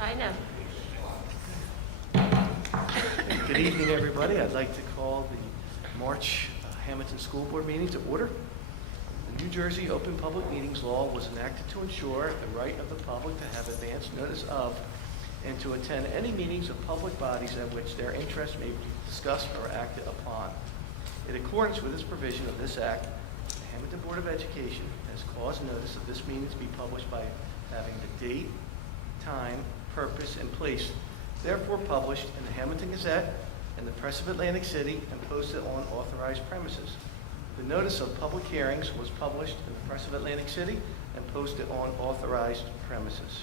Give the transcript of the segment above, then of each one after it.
I know. Good evening, everybody. I'd like to call the March Hammonton School Board meeting to order. The New Jersey Open Public Meetings Law was enacted to ensure the right of the public to have advance notice of and to attend any meetings of public bodies at which their interests may be discussed or acted upon. In accordance with this provision of this act, the Hammonton Board of Education has caused notice of this meeting to be published by having the date, time, purpose, and place therefore published in the Hammonton Gazette and the Press of Atlantic City and posted on authorized premises. The notice of public hearings was published in the Press of Atlantic City and posted on authorized premises.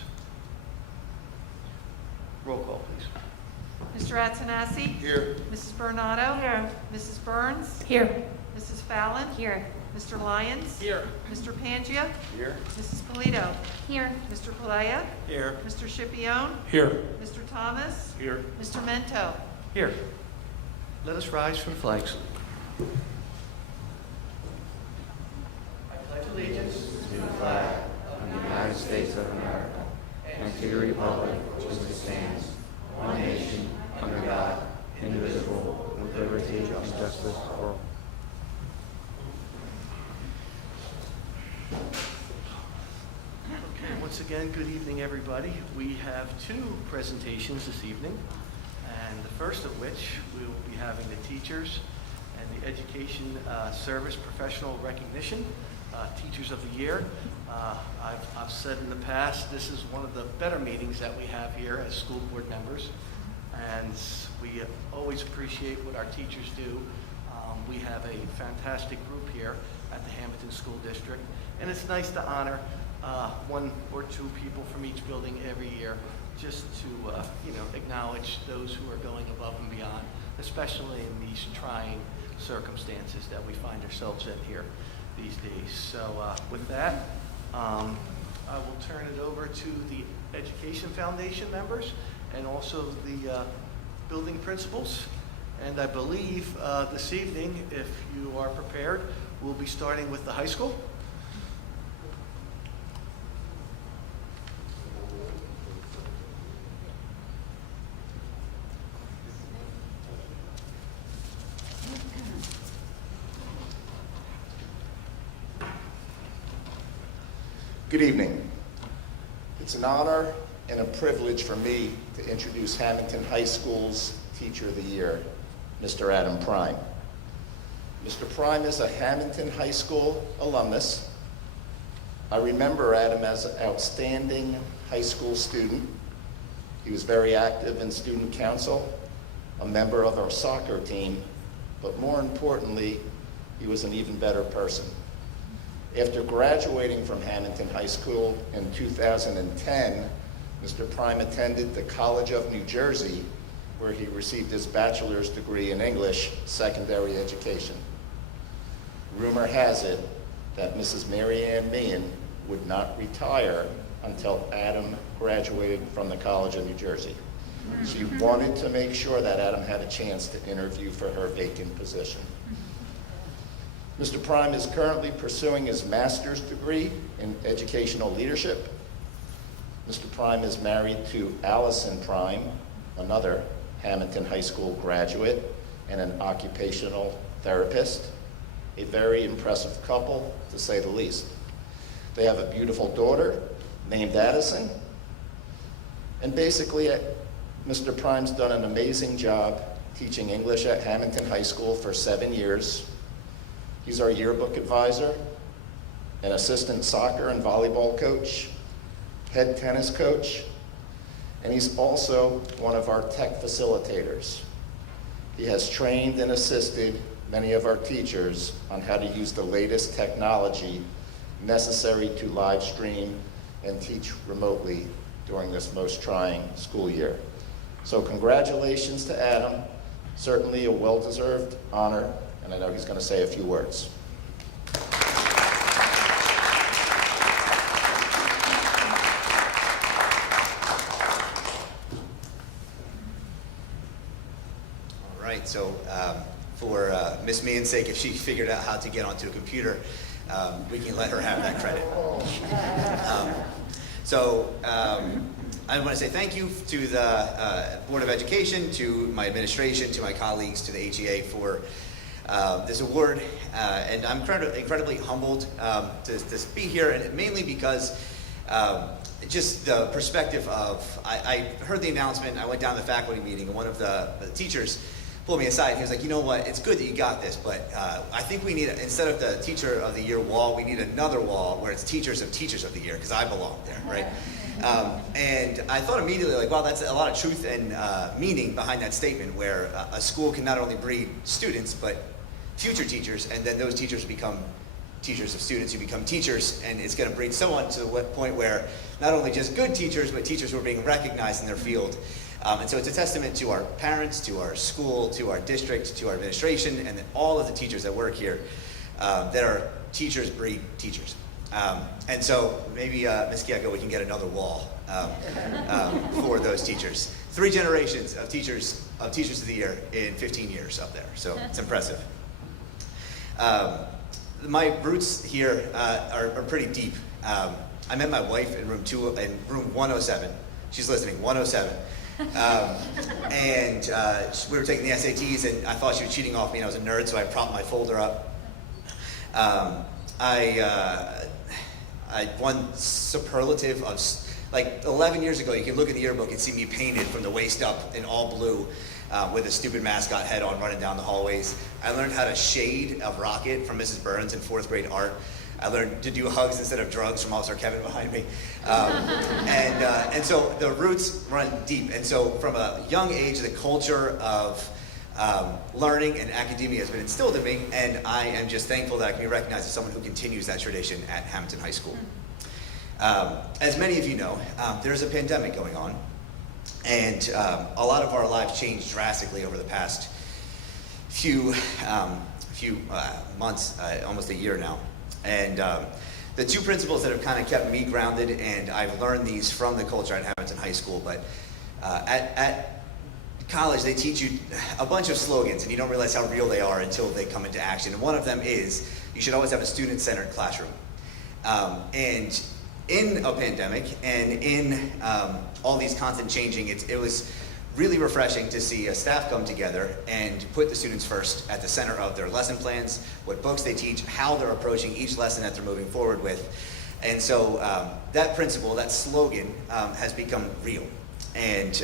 Roll call, please. Mr. Attanassi? Here. Mrs. Bernardo? Here. Mrs. Burns? Here. Mrs. Fallon? Here. Mr. Lyons? Here. Mr. Pangia? Here. Mrs. Polito? Here. Mr. Palea? Here. Mr. Scipione? Here. Mr. Thomas? Here. Mr. Mento? Here. Let us rise for the flag salute. I pledge allegiance to the flag of the United States of America and to the republic for which it stands, one nation, under God, indivisible, with liberty and justice for all. Okay, once again, good evening, everybody. We have two presentations this evening, and the first of which we will be having the teachers and the Education Service Professional Recognition, Teachers of the Year. I've said in the past, this is one of the better meetings that we have here as school board members, and we always appreciate what our teachers do. We have a fantastic group here at the Hammonton School District, and it's nice to honor one or two people from each building every year, just to acknowledge those who are going above and beyond, especially in these trying circumstances that we find ourselves in here these days. So with that, I will turn it over to the Education Foundation members and also the building principals. And I believe this evening, if you are prepared, we'll be starting with the high school. Good evening. It's an honor and a privilege for me to introduce Hammonton High School's Teacher of the Year, Mr. Adam Prime. Mr. Prime is a Hammonton High School alumnus. I remember Adam as an outstanding high school student. He was very active in student council, a member of our soccer team, but more importantly, he was an even better person. After graduating from Hammonton High School in 2010, Mr. Prime attended the College of New Jersey, where he received his bachelor's degree in English secondary education. Rumor has it that Mrs. Mary Ann Meehan would not retire until Adam graduated from the College of New Jersey. She wanted to make sure that Adam had a chance to interview for her vacant position. Mr. Prime is currently pursuing his master's degree in educational leadership. Mr. Prime is married to Allison Prime, another Hammonton High School graduate and an occupational therapist. A very impressive couple, to say the least. They have a beautiful daughter named Addison. And basically, Mr. Prime's done an amazing job teaching English at Hammonton High School for 7 years. He's our yearbook advisor, an assistant soccer and volleyball coach, head tennis coach, and he's also one of our tech facilitators. He has trained and assisted many of our teachers on how to use the latest technology necessary to live stream and teach remotely during this most trying school year. So congratulations to Adam, certainly a well-deserved honor, and I know he's going to say a few words. All right, so for Miss Meehan's sake, if she figured out how to get onto a computer, we can let her have that credit. I want to say thank you to the Board of Education, to my administration, to my colleagues, to the HEA for this award, and I'm incredibly humbled to be here, and mainly because just the perspective of, I heard the announcement, I went down to the faculty meeting, and one of the teachers pulled me aside, and he was like, you know what, it's good that you got this, but I think we need, instead of the Teacher of the Year wall, we need another wall where it's Teachers of the Year, because I belong there, right? And I thought immediately, like, wow, that's a lot of truth and meaning behind that statement, where a school can not only breed students, but future teachers, and then those teachers become teachers of students who become teachers, and it's going to breed someone to the point where not only just good teachers, but teachers who are being recognized in their field. And so it's a testament to our parents, to our school, to our district, to our administration, and all of the teachers that work here, that are teachers breed teachers. And so maybe, Ms. Giacco, we can get another wall for those teachers. 3 generations of teachers of the year in 15 years up there, so it's impressive. My roots here are pretty deep. I met my wife in room 107. She's listening, 107. And we were taking the SATs, and I thought she was cheating off me, and I was a nerd, so I propped my folder up. I won superlative of, like 11 years ago, you can look at the yearbook and see me painted from the waist up in all blue with a stupid mascot head on running down the hallways. I learned how to shade a rocket from Mrs. Burns in 4th grade art. I learned to do hugs instead of drugs from Officer Kevin behind me. And so the roots run deep. And so from a young age, the culture of learning and academia has been instilled in me, and I am just thankful that I can be recognized as someone who continues that tradition at Hammonton High School. As many of you know, there's a pandemic going on, and a lot of our lives changed drastically over the past few months, almost a year now. And the 2 principles that have kind of kept me grounded, and I've learned these from the culture at Hammonton High School, but at college they teach you a bunch of slogans, and you don't realize how real they are until they come into action. And one of them is, you should always have a student-centered classroom. And in a pandemic, and in all these constant changing, it was really refreshing to see a staff come together and put the students first at the center of their lesson plans, what books they teach, how they're approaching each lesson that they're moving forward with. And so that principle, that slogan, has become real. And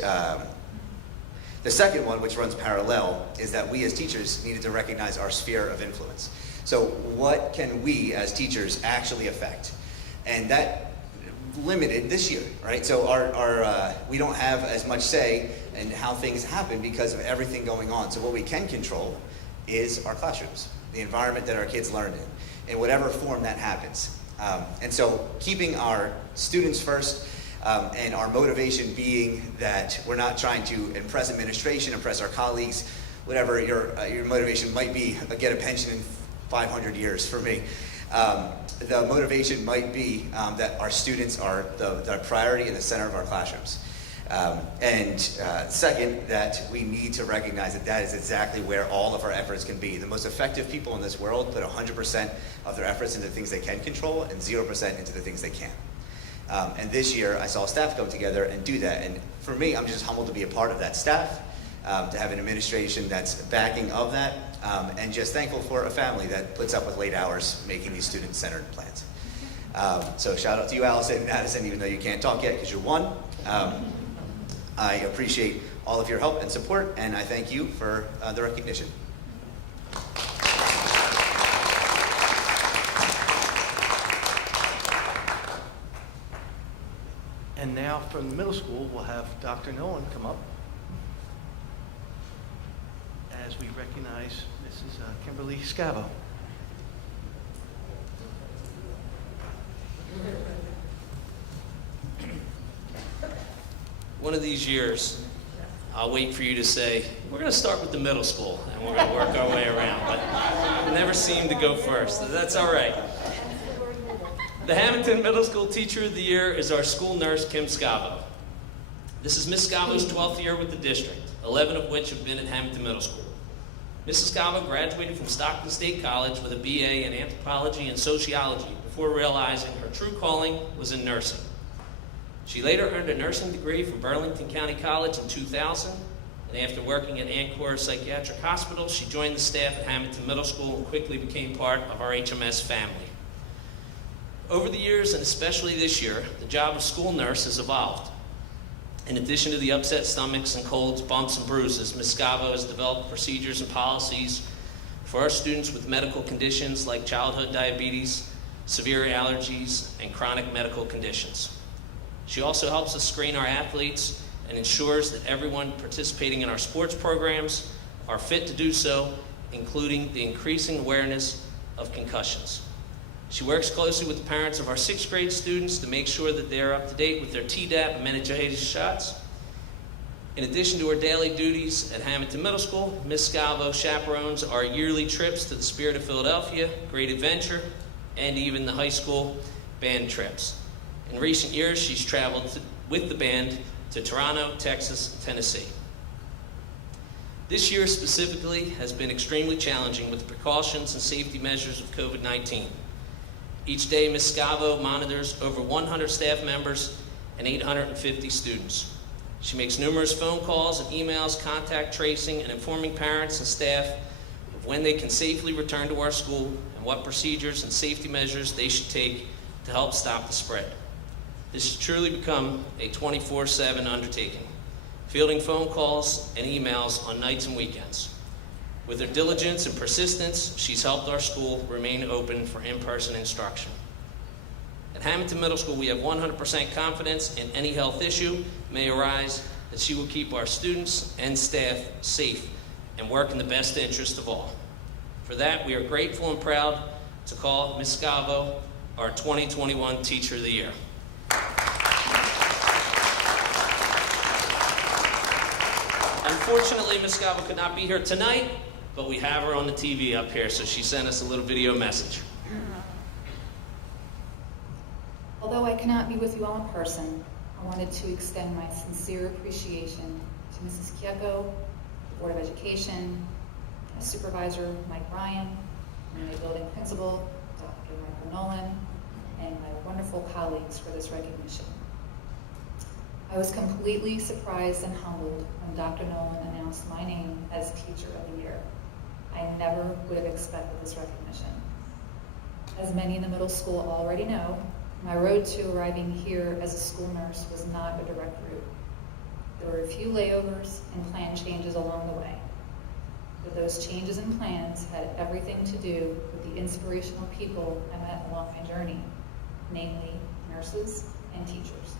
the second one, which runs parallel, is that we as teachers needed to recognize our sphere of influence. So what can we as teachers actually affect? And that limited this year, right? So our we don't have as much say in how things happen because of everything going on. So what we can control is our classrooms, the environment that our kids learn in whatever form that happens. And so keeping our students first, and our motivation being that we're not trying to impress administration, impress our colleagues, whatever your motivation might be, get a pension in 500 years for me. The motivation might be that our students are the priority in the center of our classrooms. And second, that we need to recognize that that is exactly where all of our efforts can be. The most effective people in this world put 100% of their efforts into the things they can control and 0% into the things they can't. And this year, I saw staff come together and do that. And for me, I'm just humbled to be a part of that staff, to have an administration that's backing of that, and just thankful for a family that puts up with late hours making these student-centered plans. So shout out to you, Allison and Addison, even though you can't talk yet because you're one. I appreciate all of your help and support, and I thank you for the recognition. And now from the middle school, we'll have Dr. Nolan come up as we recognize Mrs. Kimberly Scavo. One of these years, I'll wait for you to say, we're going to start with the middle school, and we're going to work our way around. But we never seem to go first. So that's all right. The Hammonton Middle School Teacher of the Year is our school nurse, Kim Scavo. This is Ms. Scavo's 12th year with the district, 11 of which have been at Hammonton Middle School. Mrs. Scavo graduated from Stockton State College with a BA in anthropology and sociology before realizing her true calling was in nursing. She later earned a nursing degree from Burlington County College in 2000, and after working at Ancor Psychiatric Hospital, she joined the staff at Hammonton Middle School and quickly became part of our HMS family. Over the years, and especially this year, the job of school nurse has evolved. In addition to the upset stomachs and colds, bumps, and bruises, Ms. Scavo has developed procedures and policies for our students with medical conditions like childhood diabetes, severe allergies, and chronic medical conditions. She also helps us screen our athletes and ensures that everyone participating in our sports programs are fit to do so, including the increasing awareness of concussions. She works closely with the parents of our 6th grade students to make sure that they are up to date with their Tdap and meningitis shots. In addition to her daily duties at Hammonton Middle School, Ms. Scavo chaperones our yearly trips to the Spirit of Philadelphia, Great Adventure, and even the high school band trips. In recent years, she's traveled with the band to Toronto, Texas, and Tennessee. This year specifically has been extremely challenging with the precautions and safety measures of COVID-19. Each day, Ms. Scavo monitors over 100 staff members and 850 students. She makes numerous phone calls and emails, contact tracing, and informing parents and staff of when they can safely return to our school and what procedures and safety measures they should take to help stop the spread. This has truly become a 24/7 undertaking, fielding phone calls and emails on nights and weekends. With her diligence and persistence, she's helped our school remain open for in-person instruction. At Hammonton Middle School, we have 100% confidence in any health issue may arise that she will keep our students and staff safe and work in the best interest of all. For that, we are grateful and proud to call Ms. Scavo our 2021 Teacher of the Year. Unfortunately, Ms. Scavo could not be here tonight, but we have her on the TV up here, so she sent us a little video message. Although I cannot be with you all in person, I wanted to extend my sincere appreciation to Mrs. Kieko, the Board of Education, my supervisor, Mike Ryan, and my building principal, Dr. Michael Nolan, and my wonderful colleagues for this recognition. I was completely surprised and humbled when Dr. Nolan announced my name as Teacher of the Year. I never would have expected this recognition. As many in the middle school already know, my road to arriving here as a school nurse was not a direct route. There were a few layovers and plan changes along the way. But those changes and plans had everything to do with the inspirational people I met along my journey, namely nurses and teachers.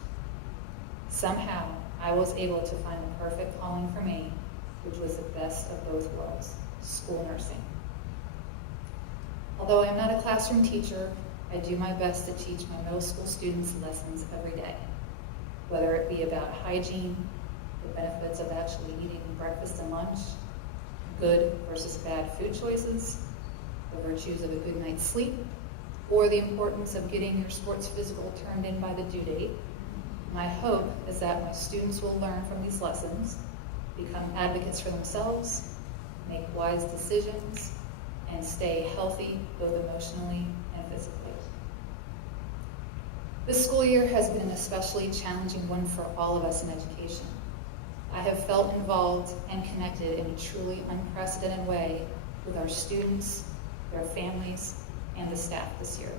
Somehow, I was able to find the perfect calling for me, which was the best of both worlds, school nursing. Although I am not a classroom teacher, I do my best to teach my middle school students lessons every day, whether it be about hygiene, the benefits of actually eating breakfast and lunch, good versus bad food choices, the virtues of a good night's sleep, or the importance of getting your sports physical turned in by the due date. My hope is that my students will learn from these lessons, become advocates for themselves, make wise decisions, and stay healthy both emotionally and physically. This school year has been an especially challenging one for all of us in education. I have felt involved and connected in a truly unprecedented way with our students, their families, and the staff this year.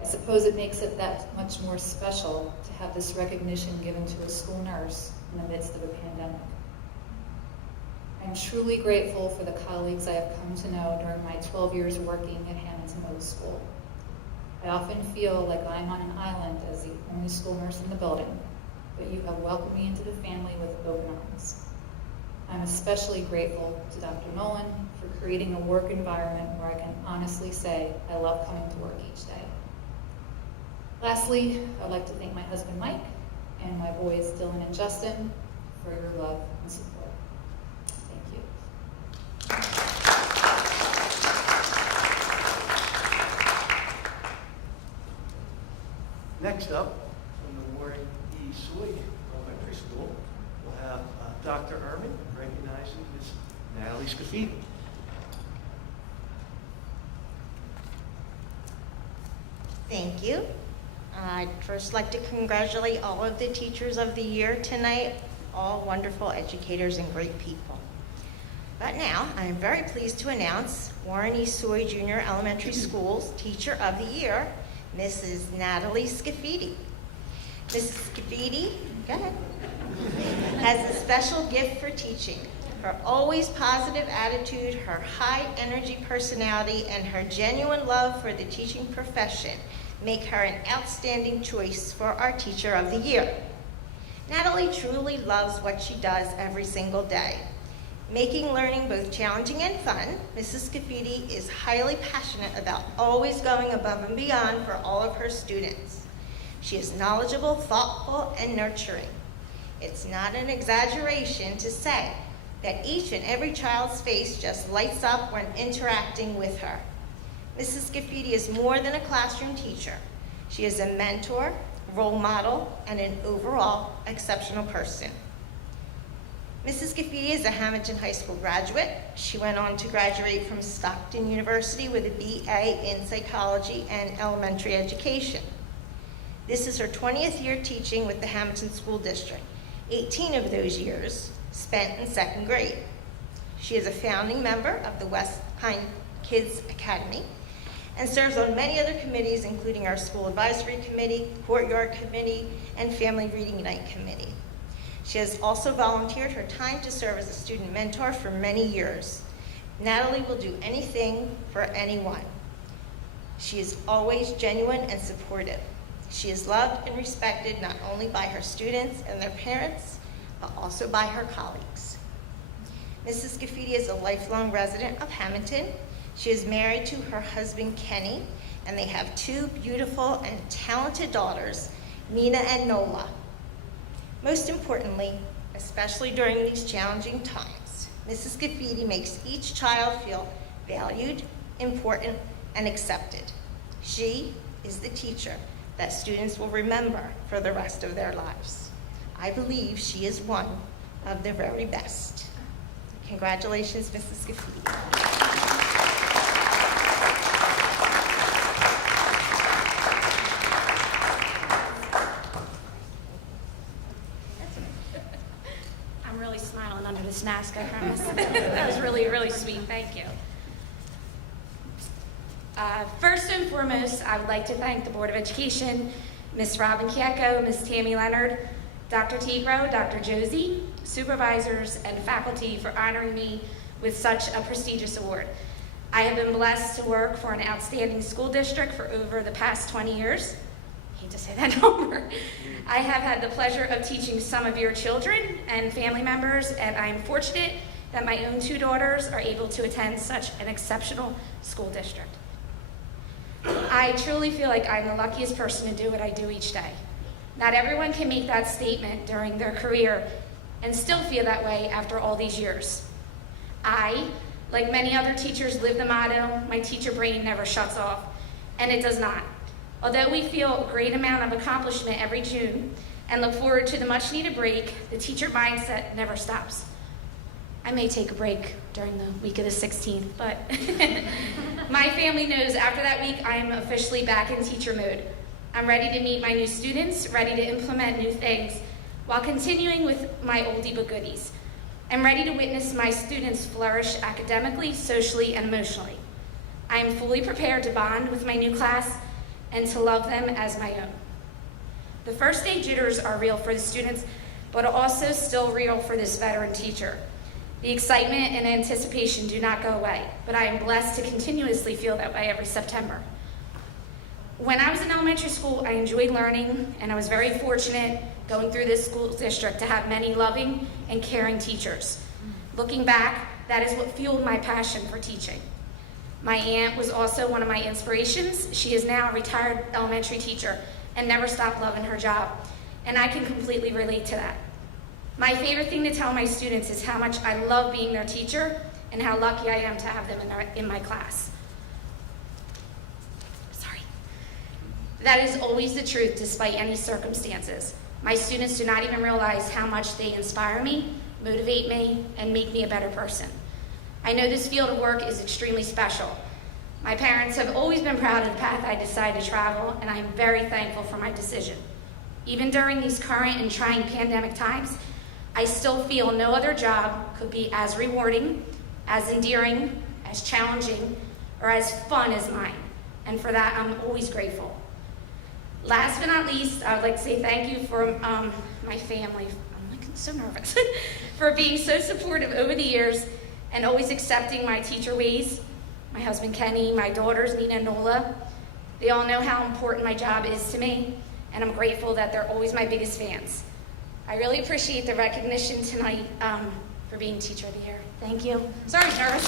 I suppose it makes it that much more special to have this recognition given to a school nurse in the midst of a pandemic. I'm truly grateful for the colleagues I have come to know during my 12 years working at Hammonton Middle School. I often feel like I'm on an island as the only school nurse in the building, but you have welcomed me into the family with open arms. I'm especially grateful to Dr. Nolan for creating a work environment where I can honestly say I love coming to work each day. Lastly, I'd like to thank my husband Mike and my boys Dylan and Justin for your love and support. Thank you. Next up, from the Warren E. Soy Elementary School, we'll have Dr. Ehrman recognizing Ms. Natalie Scaffidi. Thank you. I'd first like to congratulate all of the teachers of the year tonight, all wonderful educators and great people. But now, I am very pleased to announce Warren E. Soy Junior Elementary School's Teacher of the Year, Mrs. Natalie Scaffidi. Mrs. Scaffidi, go ahead, has a special gift for teaching. Her always positive attitude, her high energy personality, and her genuine love for the teaching profession make her an outstanding choice for our Teacher of the Year. Natalie truly loves what she does every single day. Making learning both challenging and fun, Mrs. Scaffidi is highly passionate about always going above and beyond for all of her students. She is knowledgeable, thoughtful, and nurturing. It's not an exaggeration to say that each and every child's face just lights up when interacting with her. Mrs. Scaffidi is more than a classroom teacher. She is a mentor, role model, and an overall exceptional person. Mrs. Scaffidi is a Hammonton High School graduate. She went on to graduate from Stockton University with a BA in psychology and elementary education. This is her 20th year teaching with the Hammonton School District. 18 of those years spent in second grade. She is a founding member of the West Pine Kids Academy and serves on many other committees, including our School Advisory Committee, Courtyard Committee, and Family Reading Night Committee. She has also volunteered her time to serve as a student mentor for many years. Natalie will do anything for anyone. She is always genuine and supportive. She is loved and respected not only by her students and their parents, but also by her colleagues. Mrs. Scaffidi is a lifelong resident of Hammonton. She is married to her husband, Kenny, and they have two beautiful and talented daughters, Nina and Nola. Most importantly, especially during these challenging times, Mrs. Scaffidi makes each child feel valued, important, and accepted. She is the teacher that students will remember for the rest of their lives. I believe she is one of the very best. Congratulations, Mrs. Scaffidi. I'm really smiling under this mask, I promise. That was really, really sweet. Thank you. First and foremost, I would like to thank the Board of Education, Ms. Robin Kieko, Ms. Tammy Leonard, Dr. Tigro, Dr. Josie, supervisors, and faculty for honoring me with such a prestigious award. I have been blessed to work for an outstanding school district for over the past 20 years. I hate to say that number. I have had the pleasure of teaching some of your children and family members, and I'm fortunate that my own two daughters are able to attend such an exceptional school district. I truly feel like I'm the luckiest person to do what I do each day. Not everyone can make that statement during their career and still feel that way after all these years. I, like many other teachers, live the motto, my teacher brain never shuts off, and it does not. Although we feel a great amount of accomplishment every June and look forward to the much needed break, the teacher mindset never stops. I may take a break during the week of the 16th, but my family knows after that week I am officially back in teacher mode. I'm ready to meet my new students, ready to implement new things, while continuing with my oldie but goodies. I'm ready to witness my students flourish academically, socially, and emotionally. I am fully prepared to bond with my new class and to love them as my own. The first day jitters are real for the students, but also still real for this veteran teacher. The excitement and anticipation do not go away, but I am blessed to continuously feel that way every September. When I was in elementary school, I enjoyed learning, and I was very fortunate going through this school district to have many loving and caring teachers. Looking back, that is what fueled my passion for teaching. My aunt was also one of my inspirations. She is now a retired elementary teacher and never stopped loving her job, and I can completely relate to that. My favorite thing to tell my students is how much I love being their teacher and how lucky I am to have them in my class. Sorry. That is always the truth despite any circumstances. My students do not even realize how much they inspire me, motivate me, and make me a better person. I know this field of work is extremely special. My parents have always been proud of the path I decided to travel, and I am very thankful for my decision. Even during these current and trying pandemic times, I still feel no other job could be as rewarding, as endearing, as challenging, or as fun as mine. And for that, I'm always grateful. Last but not least, I would like to say thank you for my family. I'm like so nervous. For being so supportive over the years and always accepting my teacher ways. My husband Kenny, my daughters Nina and Nola. They all know how important my job is to me, and I'm grateful that they're always my biggest fans. I really appreciate the recognition tonight for being Teacher of the Year. Thank you. Sorry, I'm nervous.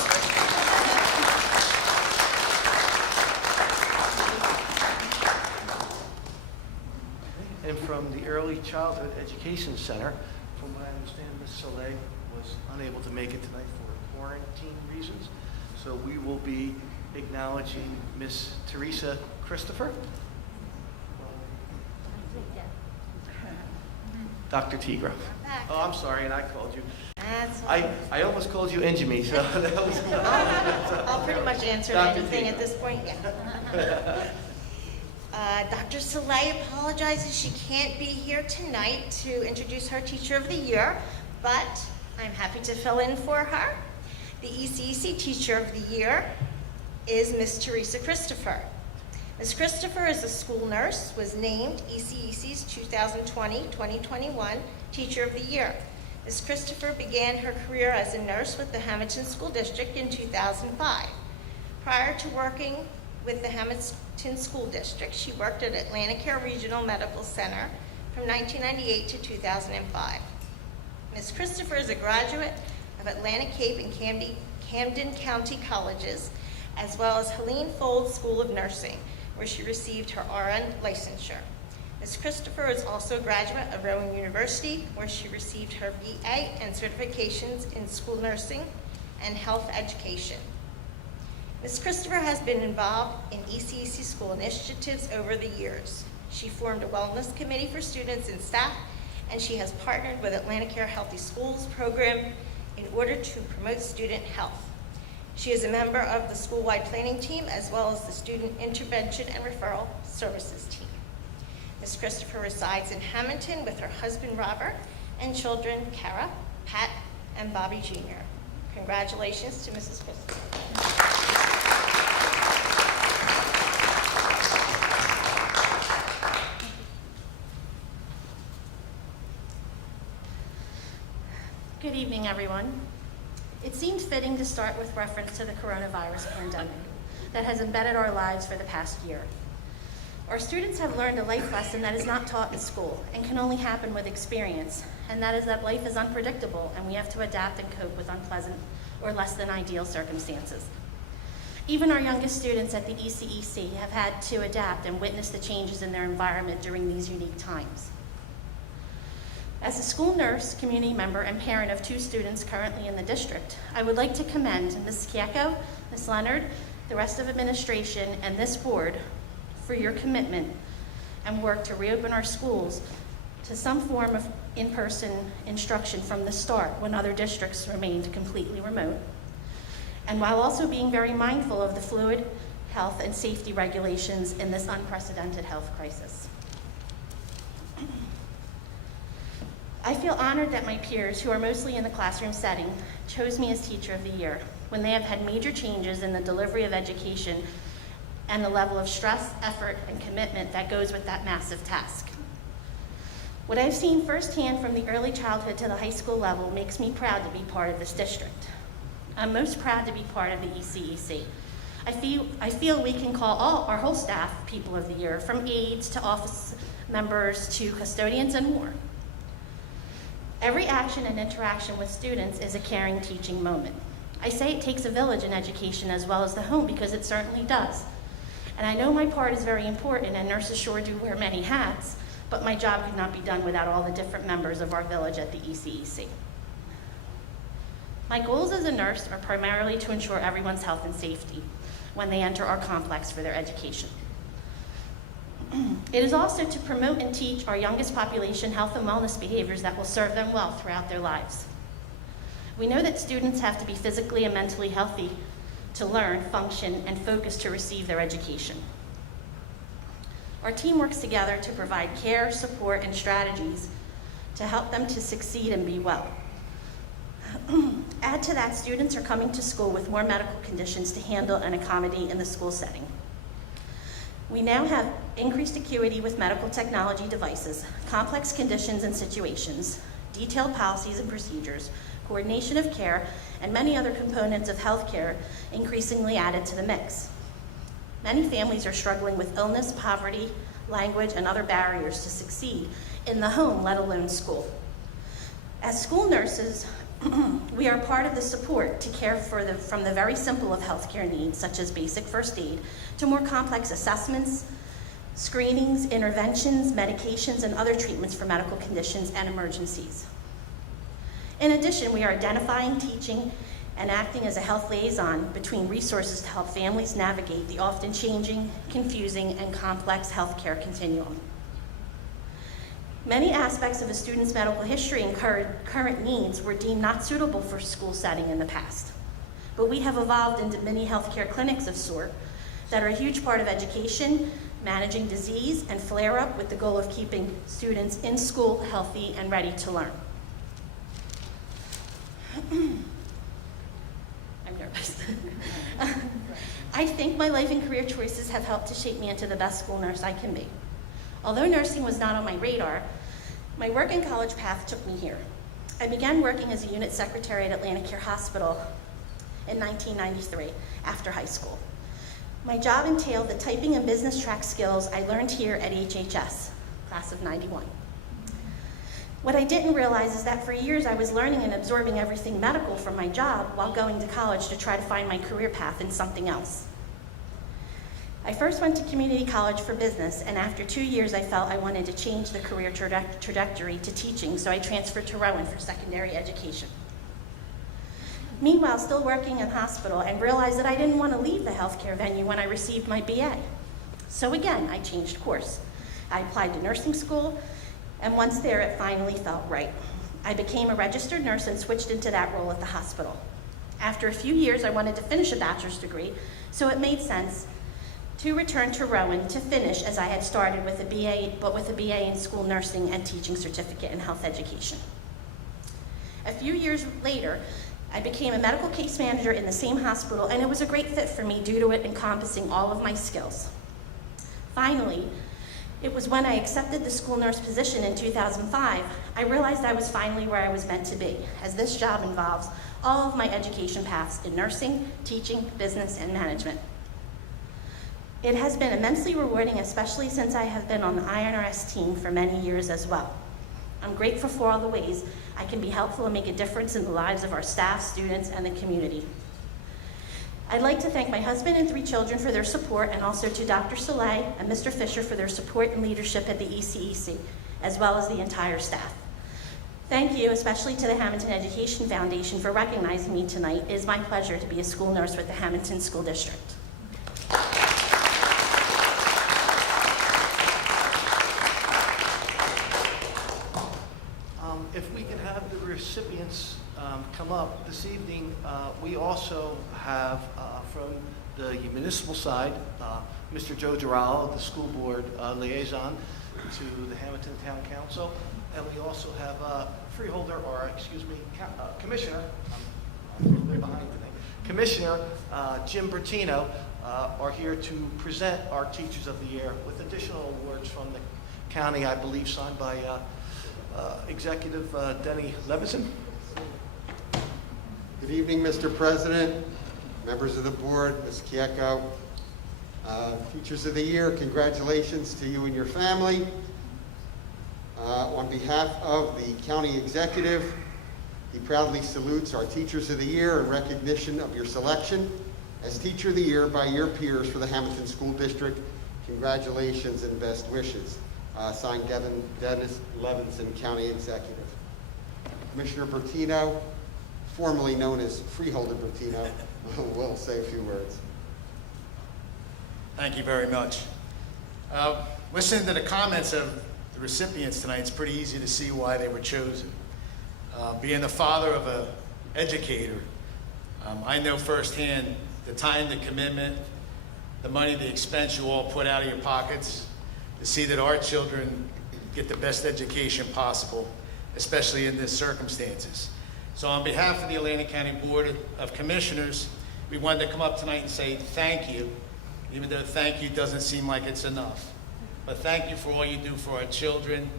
And from the Early Childhood Education Center, from what I understand, Ms. Soleil was unable to make it tonight for quarantine reasons. So we will be acknowledging Miss Teresa Christopher. Dr. Tigro. Oh, I'm sorry, and I called you. That's I almost called you Enjimi, so that was... I'll pretty much answer Dr. anything Tigro. at this point, yeah. Dr. Soleil apologizes she can't be here tonight to introduce her Teacher of the Year, but I'm happy to fill in for her. The ECEC Teacher of the Year is Miss Teresa Christopher. Ms. Christopher is a school nurse, was named ECEC's 2020-2021 Teacher of the Year. Ms. Christopher began her career as a nurse with the Hammonton School District in 2005. Prior to working with the Hammonton School District, she worked at Atlanticare Regional Medical Center from 1998 to 2005. Ms. Christopher is a graduate of Atlantic Cape and Camden County Colleges, as well as Helene Fold School of Nursing, where she received her RN licensure. Ms. Christopher is also a graduate of Rowan University, where she received her BA and certifications in school nursing and health education. Ms. Christopher has been involved in ECEC school initiatives over the years. She formed a wellness committee for students and staff, and she has partnered with Atlanticare Healthy Schools program in order to promote student health. She is a member of the school-wide planning team as well as the student intervention and referral services team. Ms. Christopher resides in Hammonton with her husband Robert and children Kara, Pat, and Bobby Jr. Congratulations to Mrs. Christopher. Good evening, everyone. It seemed fitting to start with reference to the coronavirus pandemic that has embedded our lives for the past year. Our students have learned a life lesson that is not taught in school and can only happen with experience, and that is that life is unpredictable and we have to adapt and cope with unpleasant or less than ideal circumstances. Even our youngest students at the ECEC have had to adapt and witness the changes in their environment during these unique times. As a school nurse, community member, and parent of 2 students currently in the district, I would like to commend Ms. Kieko, Ms. Leonard, the rest of administration, and this board for your commitment and work to reopen our schools to some form of in-person instruction from the start when other districts remained completely remote, and while also being very mindful of the fluid health and safety regulations in this unprecedented health crisis. I feel honored that my peers, who are mostly in the classroom setting, chose me as Teacher of the Year when they have had major changes in the delivery of education and the level of stress, effort, and commitment that goes with that massive task. What I've seen firsthand from the early childhood to the high school level makes me proud to be part of this district. I'm most proud to be part of the ECEC. I feel we can call our whole staff People of the Year, from aides to office members to custodians and more. Every action and interaction with students is a caring teaching moment. I say it takes a village in education as well as the home because it certainly does. And I know my part is very important, and nurses sure do wear many hats, but my job could not be done without all the different members of our village at the ECEC. My goals as a nurse are primarily to ensure everyone's health and safety when they enter our complex for their education. It is also to promote and teach our youngest population health and wellness behaviors that will serve them well throughout their lives. We know that students have to be physically and mentally healthy to learn, function, and focus to receive their education. Our team works together to provide care, support, and strategies to help them to succeed and be well. Add to that, students are coming to school with more medical conditions to handle and accommodate in the school setting. We now have increased acuity with medical technology devices, complex conditions and situations, detailed policies and procedures, coordination of care, and many other components of healthcare increasingly added to the mix. Many families are struggling with illness, poverty, language, and other barriers to succeed in the home, let alone school. As school nurses, we are part of the support to care from the very simple of healthcare needs, such as basic first aid, to more complex assessments, screenings, interventions, medications, and other treatments for medical conditions and emergencies. In addition, we are identifying, teaching, and acting as a health liaison between resources to help families navigate the often changing, confusing, and complex healthcare continuum. Many aspects of a student's medical history and current needs were deemed not suitable for school setting in the past. But we have evolved into mini healthcare clinics of sort that are a huge part of education, managing disease, and flare-up with the goal of keeping students in school healthy and ready to learn. I'm nervous. I think my life and career choices have helped to shape me into the best school nurse I can be. Although nursing was not on my radar, my work and college path took me here. I began working as a unit secretary at Atlantic Care Hospital in 1993 after high school. My job entailed the typing and business track skills I learned here at HHS, class of '91. What I didn't realize is that for years I was learning and absorbing everything medical from my job while going to college to try to find my career path in something else. I first went to community college for business, and after 2 years I felt I wanted to change the career trajectory to teaching, so I transferred to Rowan for secondary education. Meanwhile, still working in hospital, and realized that I didn't want to leave the healthcare venue when I received my BA. So again, I changed course. I applied to nursing school, and once there, it finally felt right. I became a registered nurse and switched into that role at the hospital. After a few years, I wanted to finish a bachelor's degree, so it made sense to return to Rowan to finish as I had started with a BA, but with a BA in school nursing and teaching certificate in health education. A few years later, I became a medical case manager in the same hospital, and it was a great fit for me due to it encompassing all of my skills. Finally, it was when I accepted the school nurse position in 2005, I realized I was finally where I was meant to be, as this job involves all of my education paths in nursing, teaching, business, and management. It has been immensely rewarding, especially since I have been on the INRS team for many years as well. I'm grateful for all the ways I can be helpful and make a difference in the lives of our staff, students, and the community. I'd like to thank my husband and 3 children for their support, and also to Dr. Soleil and Mr. Fisher for their support and leadership at the ECEC, as well as the entire staff. Thank you, especially to the Hammonton Education Foundation for recognizing me tonight. It is my pleasure to be a school nurse with the Hammonton School District. If we could have the recipients come up this evening, we also have from the municipal side, Mr. Joe Girallo, the school board liaison to the Hammonton Town Council, and we also have freeholder, or excuse me, commissioner. I'm a little bit behind today. Commissioner Jim Bertino are here to present our Teachers of the Year with additional awards from the county, I believe, signed by Executive Denny Levison. Good evening, Mr. President, members of the board, Ms. Kieko. Teachers of the Year, congratulations to you and your family. On behalf of the county executive, he proudly salutes our Teachers of the Year in recognition of your selection as Teacher of the Year by your peers for the Hammonton School District. Congratulations and best wishes. Signed, Dennis Levinson, County Executive. Commissioner Bertino, formerly known as Freeholder Bertino, will say a few words. Thank you very much. Listening to the comments of the recipients tonight, it's pretty easy to see why they were chosen. Being the father of an educator, I know firsthand the time, the commitment, the money, the expense you all put out of your pockets to see that our children get the best education possible, especially in these circumstances. So on behalf of the Atlantic County Board of Commissioners, we wanted to come up tonight and say thank you, even though thank you doesn't seem like it's enough. But thank you for all you do for our children.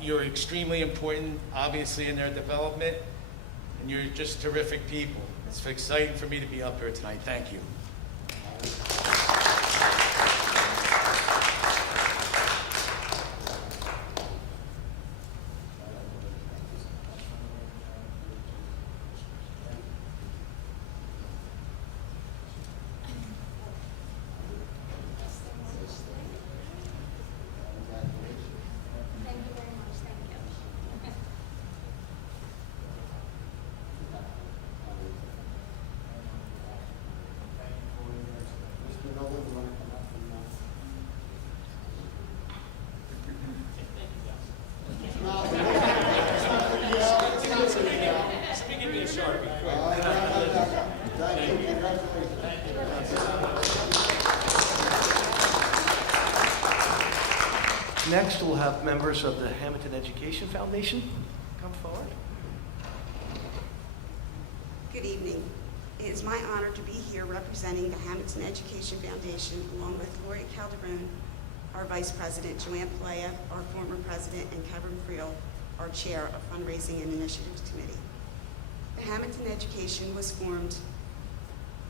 You're extremely important, obviously, in their development, and you're just terrific people. It's exciting for me to be up here tonight. Thank you. Mr. Nolan, you want to come up and, Speaking to Sharpie. Thank you, congratulations. Next, we'll have members of the Hammonton Education Foundation come forward. Good evening. It is my honor to be here representing the Hammonton Education Foundation along with Gloria Calderon, our Vice President, Joanne Playa, our former President, and Kevin Creel, our Chair of Fundraising and Initiatives Committee. The Hammonton Education was formed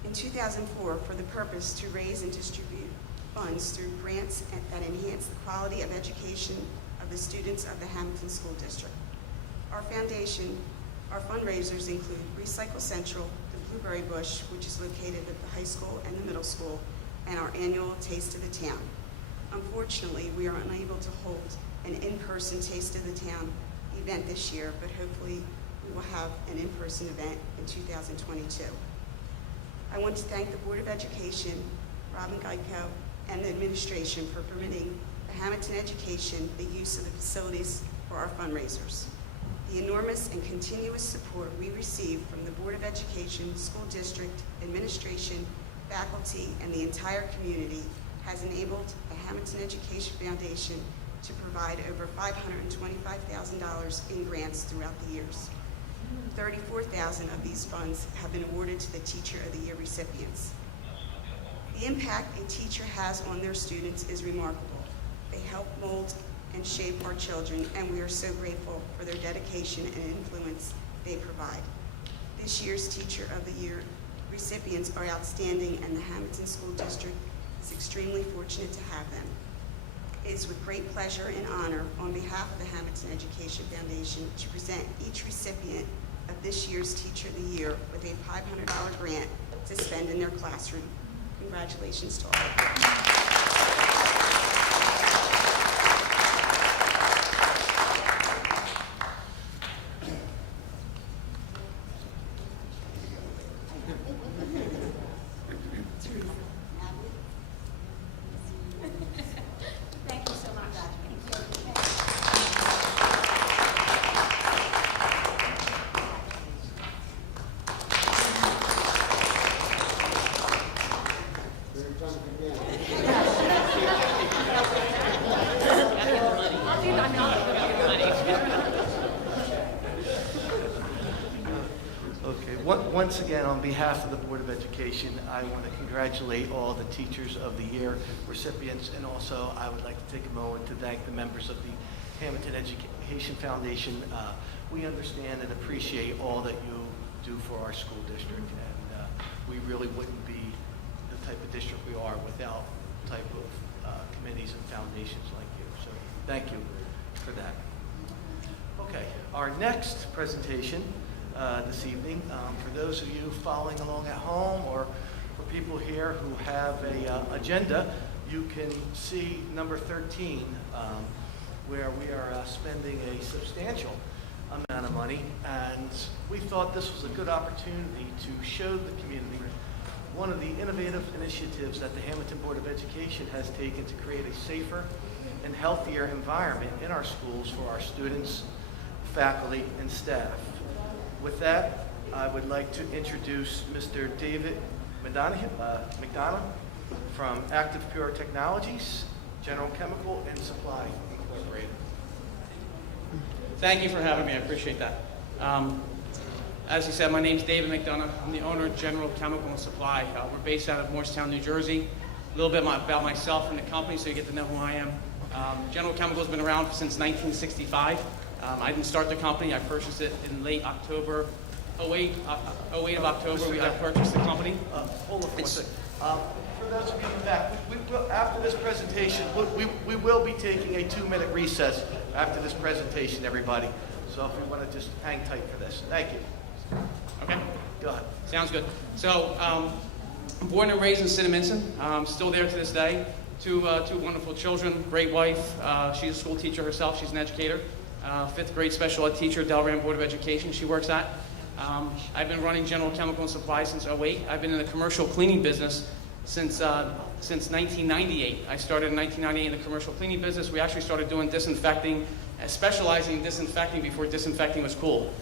in 2004 for the purpose to raise and distribute funds through grants that enhance the quality of education of the students of the Hammonton School District. Our foundation, our fundraisers include Recycle Central, the Blueberry Bush, which is located at the high school and the middle school, and our annual Taste of the Town. Unfortunately, we are unable to hold an in-person Taste of the Town event this year, but hopefully we will have an in-person event in 2022. I want to thank the Board of Education, Robin Geico, and the administration for permitting the Hammonton Education the use of the facilities for our fundraisers. The enormous and continuous support we receive from the Board of Education, school district, administration, faculty, and the entire community has enabled the Hammonton Education Foundation to provide over $525,000 in grants throughout the years. 34,000 of these funds have been awarded to the Teacher of the Year recipients. The impact a teacher has on their students is remarkable. They help mold and shape our children, and we are so grateful for their dedication and influence they provide. This year's Teacher of the Year recipients are outstanding, and the Hammonton School District is extremely fortunate to have them. It is with great pleasure and honor on behalf of the Hammonton Education Foundation to present each recipient of this year's Teacher of the Year with a $500 grant to spend in their classroom. Congratulations to all of you. Thank you so much. Here it comes again. I'll do that. Okay, once again, on behalf of the Board of Education, I want to congratulate all the Teachers of the Year recipients, and also I would like to take a moment to thank the members of the Hammonton Education Foundation. We understand and appreciate all that you do for our school district, and we really wouldn't be the type of district we are without type of committees and foundations like you. So thank you for that. Okay, our next presentation this evening, for those of you following along at home or for people here who have a agenda, you can see number 13, where we are spending a substantial amount of money, and we thought this was a good opportunity to show the community one of the innovative initiatives that the Hammonton Board of Education has taken to create a safer and healthier environment in our schools for our students, faculty, and staff. With that, I would like to introduce Mr. David McDonough from Active Pure Technologies, General Chemical and Supply Incorporated. Thank you for having me. I appreciate that. As you said, my name's David McDonough. I'm the owner of General Chemical and Supply. We're based out of Morristown, New Jersey. A little bit about myself and the company so you get to know who I am. General Chemical has been around since 1965. I didn't start the company. I purchased it in late October, 08 of October. I purchased the company. Hold on for 1 second. For those of you in the back, after this presentation, we will be taking a 2-minute recess after this presentation, everybody. So if we want to just hang tight for this. Thank you. Okay? Go ahead. Sounds good. So, born and raised in Cinnaminson, still there to this day. Two wonderful children, great wife. She's a school teacher herself. She's an educator. 5th grade special ed teacher, Delran Board of Education she works at. I've been running General Chemical and Supply since 08. I've been in the commercial cleaning business since 1998. I started in 1998 in the commercial cleaning business. We actually started doing disinfecting, specializing in disinfecting before disinfecting was cool.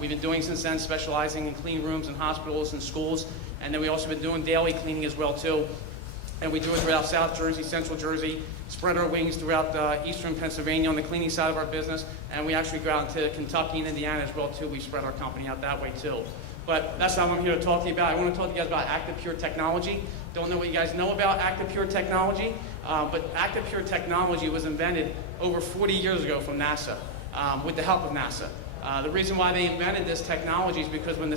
We've been doing since then, specializing in clean rooms and hospitals and schools. And then we also been doing daily cleaning as well too. And we do it throughout South Jersey, Central Jersey, spread our wings throughout eastern Pennsylvania on the cleaning side of our business. And we actually go out into Kentucky and Indiana as well too. We spread our company out that way too. But that's not what I'm here to talk to you about. I want to talk to you guys about Active Pure Technology. Don't know what you guys know about Active Pure Technology, but Active Pure Technology was invented over 40 years ago from NASA, with the help of NASA. The reason why they invented this technology is because when the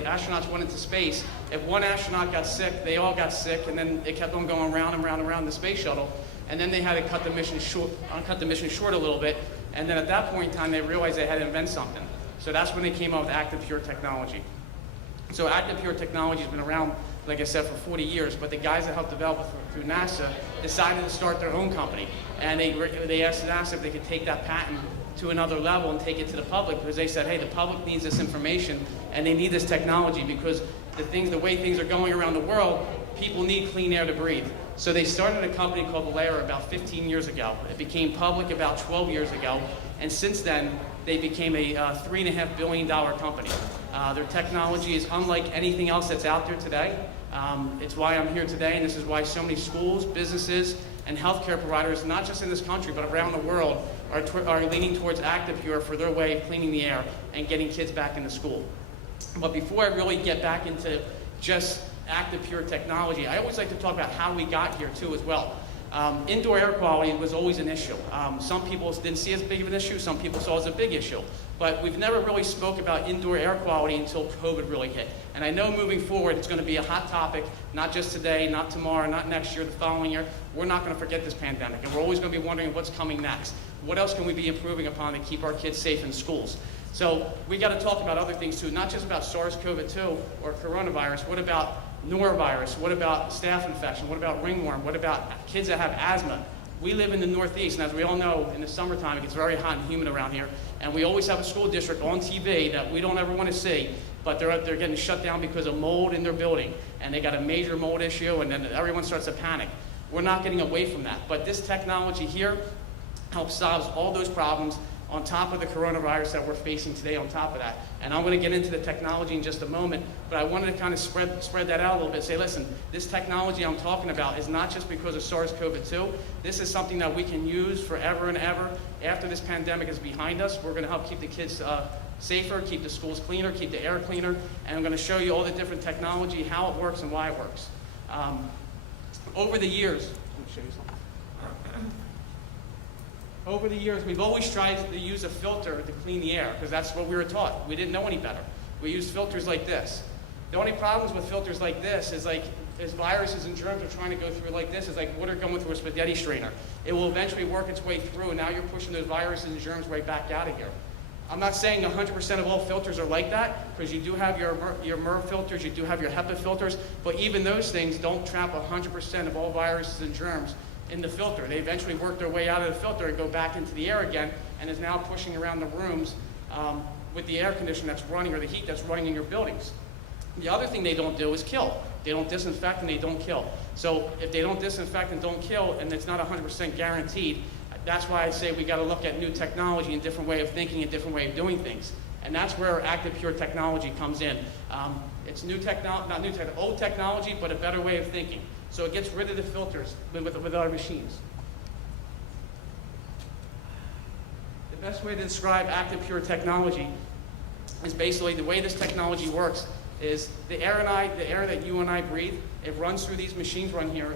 astronauts went into space, if one astronaut got sick, they all got sick, and then it kept on going round and round and round the space shuttle, and then they had to cut the mission short a little bit, and then at that point in time, they realized they had to invent something. So that's when they came up with Active Pure Technology. So Active Pure Technology has been around, like I said, for 40 years, but the guys that helped develop it through NASA decided to start their own company, and they asked NASA if they could take that patent to another level and take it to the public, because they said, hey, the public needs this information and they need this technology because the way things are going around the world, people need clean air to breathe. So they started a company called Layer about 15 years ago. It became public about 12 years ago, and since then, they became a $3.5 billion company. Their technology is unlike anything else that's out there today. It's why I'm here today, and this is why so many schools, businesses, and healthcare providers, not just in this country, but around the world, are leaning towards Active Pure for their way of cleaning the air and getting kids back into school. But before I really get back into just Active Pure Technology, I always like to talk about how we got here too as well. Indoor air quality was always an issue. Some people didn't see it as big of an issue, some people saw it as a big issue. But we've never really spoke about indoor air quality until COVID really hit. And I know moving forward it's going to be a hot topic, not just today, not tomorrow, not next year, the following year. We're not going to forget this pandemic, and we're always going to be wondering what's coming next. What else can we be improving upon to keep our kids safe in schools? So we got to talk about other things too, not just about SARS-CoV-2 or coronavirus. What about norovirus? What about staph infection? What about ringworm? What about kids that have asthma? We live in the Northeast, and as we all know, in the summertime, it gets very hot and humid around here, and we always have a school district on TV that we don't ever want to see, but they're getting shut down because of mold in their building, and they got a major mold issue, and then everyone starts to panic. We're not getting away from that, but this technology here helps solve all those problems on top of the coronavirus that we're facing today on top of that. And I'm going to get into the technology in just a moment, but I wanted to kind of spread that out a little bit, say, listen, this technology I'm talking about is not just because of SARS-CoV-2. This is something that we can use forever and ever. After this pandemic is behind us, we're going to help keep the kids safer, keep the schools cleaner, keep the air cleaner, and I'm going to show you all the different technology, how it works and why it works. Over the years, let me show you something. Over the years, we've always tried to use a filter to clean the air, because that's what we were taught. We didn't know any better. We used filters like this. The only problems with filters like this is as viruses and germs are trying to go through like this, it's like water going through a spaghetti strainer. It will eventually work its way through, and now you're pushing those viruses and germs right back out of here. I'm not saying 100% of all filters are like that, because you do have your MERV filters, you do have your HEPA filters, but even those things don't trap 100% of all viruses and germs in the filter. They eventually work their way out of the filter and go back into the air again, and is now pushing around the rooms with the air conditioner that's running or the heat that's running in your buildings. The other thing they don't do is kill. They don't disinfect and they don't kill. So if they don't disinfect and don't kill, and it's not 100% guaranteed, that's why I say we got to look at new technology and different way of thinking, a different way of doing things. And that's where Active Pure technology comes in. It's old technology, but a better way of thinking. So it gets rid of the filters with our machines. The best way to describe Active Pure technology is basically the way this technology works is the air that you and I breathe, it runs through these machines right here,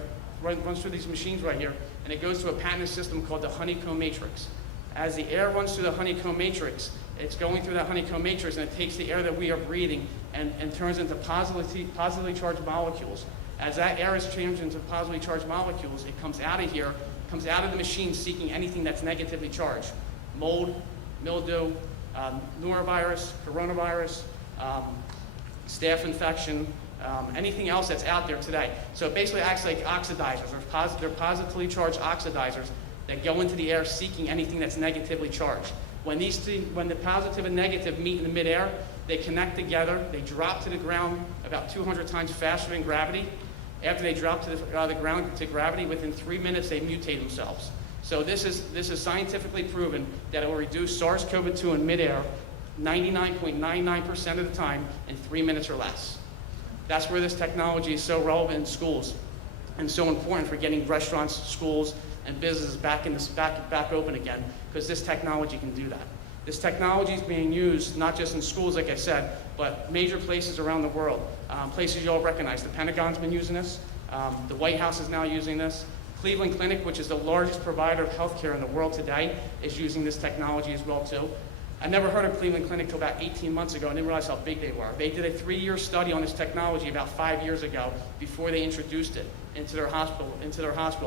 and it goes through a patented system called the honeycomb matrix. As the air runs through the honeycomb matrix, it's going through that honeycomb matrix, and it takes the air that we are breathing and turns into positively charged molecules. As that air is changed into positively charged molecules, it comes out of here, comes out of the machine seeking anything that's negatively charged. Mold, mildew, norovirus, coronavirus, staph infection, anything else that's out there today. So it basically acts like oxidizers. They're positively charged oxidizers that go into the air seeking anything that's negatively charged. When the positive and negative meet in the midair, they connect together, they drop to the ground about 200 times faster than gravity. After they drop to the ground to gravity, within 3 minutes they mutate themselves. So this is scientifically proven that it will reduce SARS-CoV-2 in midair 99.99% of the time in 3 minutes or less. That's where this technology is so relevant in schools and so important for getting restaurants, schools, and businesses back open again, because this technology can do that. This technology is being used not just in schools, like I said, but major places around the world. Places you all recognize. The Pentagon's been using this. The White House is now using this. Cleveland Clinic, which is the largest provider of healthcare in the world today, is using this technology as well too. I never heard of Cleveland Clinic until about 18 months ago, and didn't realize how big they were. They did a 3-year study on this technology about 5 years ago before they introduced it into their hospital.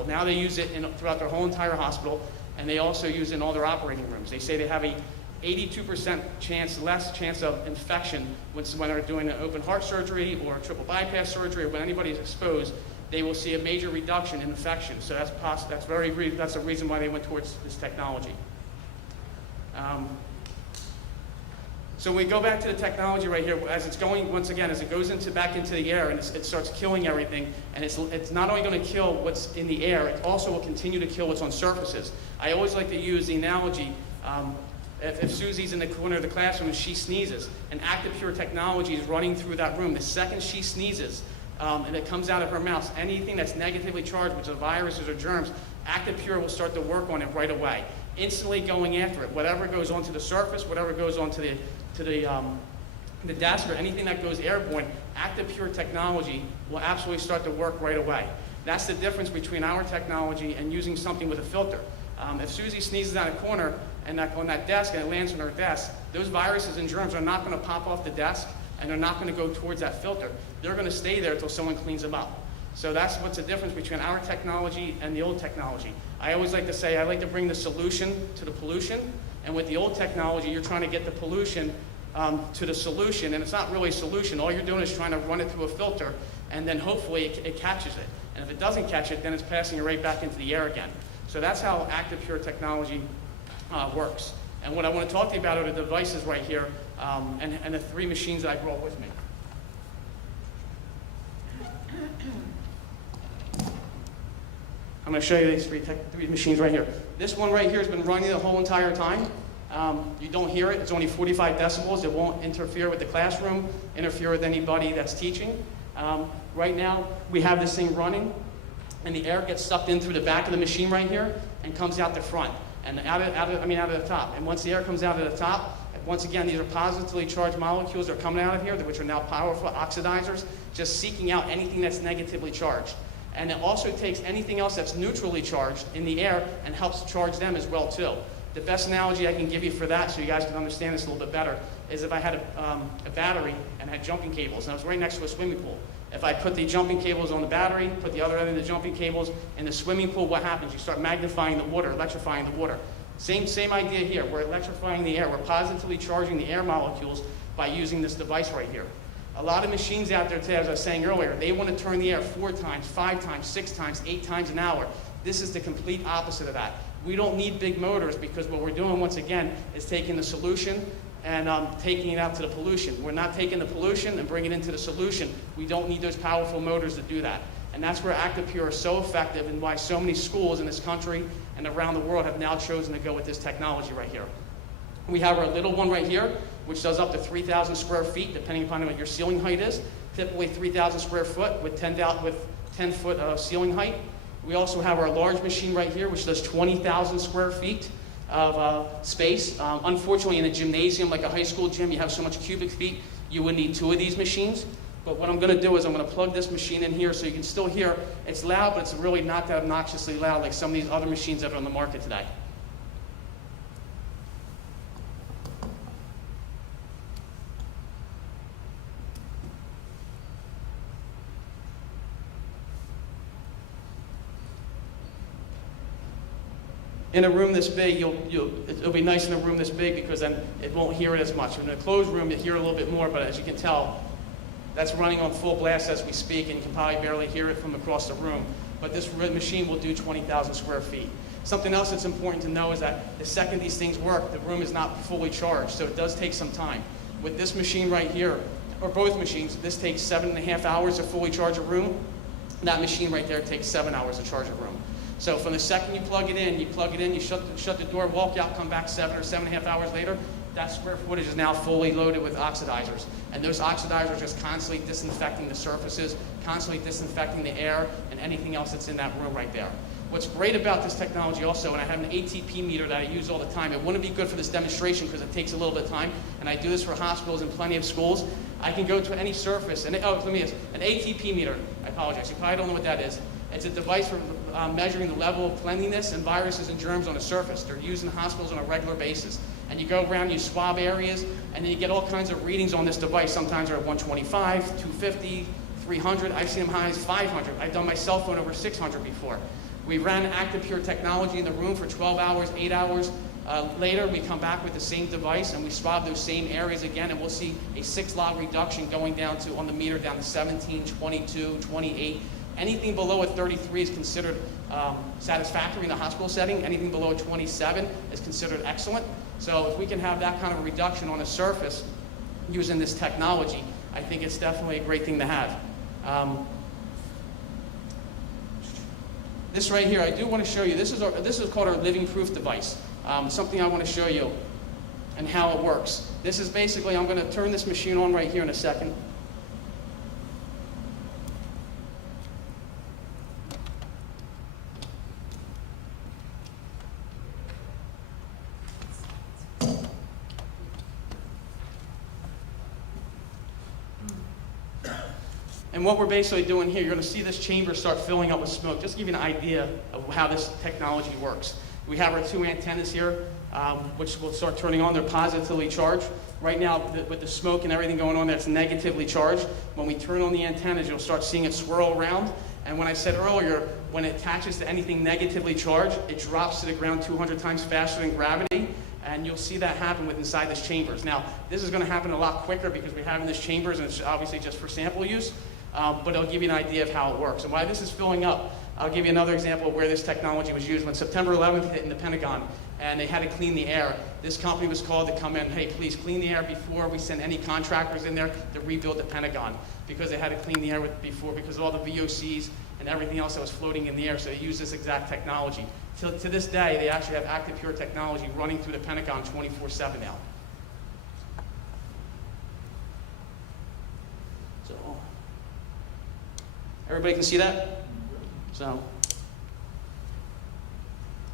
Now they use it throughout their whole entire hospital, and they also use it in all their operating rooms. They say they have a 82% less chance of infection when they're doing an open heart surgery or a triple bypass surgery, or when anybody is exposed. They will see a major reduction in infection. So that's a reason why they went towards this technology. So we go back to the technology right here, as it's going, once again, as it goes back into the air and it starts killing everything, and it's not only going to kill what's in the air, it also will continue to kill what's on surfaces. I always like to use the analogy, if Susie's in the corner of the classroom and she sneezes, and Active Pure technology is running through that room, the second she sneezes, and it comes out of her mouth, anything that's negatively charged, which is viruses or germs, Active Pure will start to work on it right away, instantly going after it. Whatever goes onto the surface, whatever goes onto the desk, or anything that goes airborne, Active Pure technology will absolutely start to work right away. That's the difference between our technology and using something with a filter. If Susie sneezes out a corner and on that desk and it lands on her desk, those viruses and germs are not going to pop off the desk, and they're not going to go towards that filter. They're going to stay there until someone cleans them up. So that's what's the difference between our technology and the old technology. I always like to say I like to bring the solution to the pollution, and with the old technology, you're trying to get the pollution to the solution, and it's not really a solution. All you're doing is trying to run it through a filter, and then hopefully it catches it. And if it doesn't catch it, then it's passing it right back into the air again. So that's how Active Pure technology works. And what I want to talk to you about are the devices right here, and the 3 machines that I brought with me. I'm going to show you these 3 machines right here. This one right here has been running the whole entire time. You don't hear it. It's only 45 decibels. It won't interfere with the classroom, interfere with anybody that's teaching. Right now, we have this thing running, and the air gets sucked in through the back of the machine right here and comes out the front, and out of the top. And once the air comes out of the top, once again, these are positively charged molecules that are coming out of here, which are now powerful oxidizers, just seeking out anything that's negatively charged. And it also takes anything else that's neutrally charged in the air and helps charge them as well too. The best analogy I can give you for that, so you guys can understand this a little bit better, is if I had a battery and had jumping cables, and I was right next to a swimming pool. If I put the jumping cables on the battery, put the other end of the jumping cables in the swimming pool, what happens? You start magnifying the water, electrifying the water. Same idea here. We're electrifying the air. We're positively charging the air molecules by using this device right here. A lot of machines out there today, as I was saying earlier, they want to turn the air 4 times, 5 times, 6 times, 8 times an hour. This is the complete opposite of that. We don't need big motors, because what we're doing, once again, is taking the solution and taking it out to the pollution. We're not taking the pollution and bringing it into the solution. We don't need those powerful motors to do that. And that's where Active Pure is so effective, and why so many schools in this country and around the world have now chosen to go with this technology right here. We have our little one right here, which does up to 3,000 square feet, depending upon what your ceiling height is. Typically 3,000 square foot with 10-foot ceiling height. We also have our large machine right here, which does 20,000 square feet of space. Unfortunately, in a gymnasium, like a high school gym, you have so much cubic feet, you would need 2 of these machines. But what I'm going to do is I'm going to plug this machine in here so you can still hear. It's loud, but it's really not that obnoxiously loud like some of these other machines that are on the market today. In a room this big, it'll be nice in a room this big because then it won't hear it as much. In a closed room, you hear it a little bit more, but as you can tell, that's running on full blast as we speak, and you can probably barely hear it from across the room. But this machine will do 20,000 square feet. Something else that's important to know is that the second these things work, the room is not fully charged, so it does take some time. With this machine right here, or both machines, this takes 7.5 hours to fully charge a room. That machine right there takes 7 hours to charge a room. So from the second you plug it in, you shut the door, walk out, come back 7 or 7.5 hours later, that square footage is now fully loaded with oxidizers. And those oxidizers are just constantly disinfecting the surfaces, constantly disinfecting the air, and anything else that's in that room right there. What's great about this technology also, and I have an ATP meter that I use all the time. It wouldn't be good for this demonstration because it takes a little bit of time, and I do this for hospitals and plenty of schools. I can go to any surface, and an ATP meter, I apologize, you probably don't know what that is. It's a device for measuring the level of cleanliness and viruses and germs on a surface. They're used in hospitals on a regular basis. And you go around, you swab areas, and then you get all kinds of readings on this device. Sometimes they're at 125, 250, 300. I've seen them high as 500. I've done my cell phone over 600 before. We ran ActiPure technology in the room for 12 hours, 8 hours. Later, we come back with the same device, and we swab those same areas again, and we'll see a 6-log reduction going down to, on the meter, down to 17, 22, 28. Anything below a 33 is considered satisfactory in the hospital setting. Anything below a 27 is considered excellent. So if we can have that kind of a reduction on a surface using this technology, I think it's definitely a great thing to have. This right here, I do want to show you, this is called our living proof device. Something I want to show you and how it works. This is basically, I'm going to turn this machine on right here in a second. And what we're basically doing here, you're going to see this chamber start filling up with smoke. Just to give you an idea of how this technology works. We have our 2 antennas here, which will start turning on. They're positively charged. Right now, with the smoke and everything going on there, it's negatively charged. When we turn on the antennas, you'll start seeing it swirl around. And when I said earlier, when it attaches to anything negatively charged, it drops to the ground 200 times faster than gravity. And you'll see that happen with inside this chambers. Now, this is going to happen a lot quicker because we're having this chambers, and it's obviously just for sample use. But it'll give you an idea of how it works. And why this is filling up, I'll give you another example of where this technology was used. When September 11th hit in the Pentagon, and they had to clean the air, this company was called to come in, hey, please clean the air before we send any contractors in there to rebuild the Pentagon. Because they had to clean the air before, because of all the VOCs and everything else that was floating in the air, so they used this exact technology. To this day, they actually have ActiPure technology running through the Pentagon 24/7 now. So, everybody can see that? So,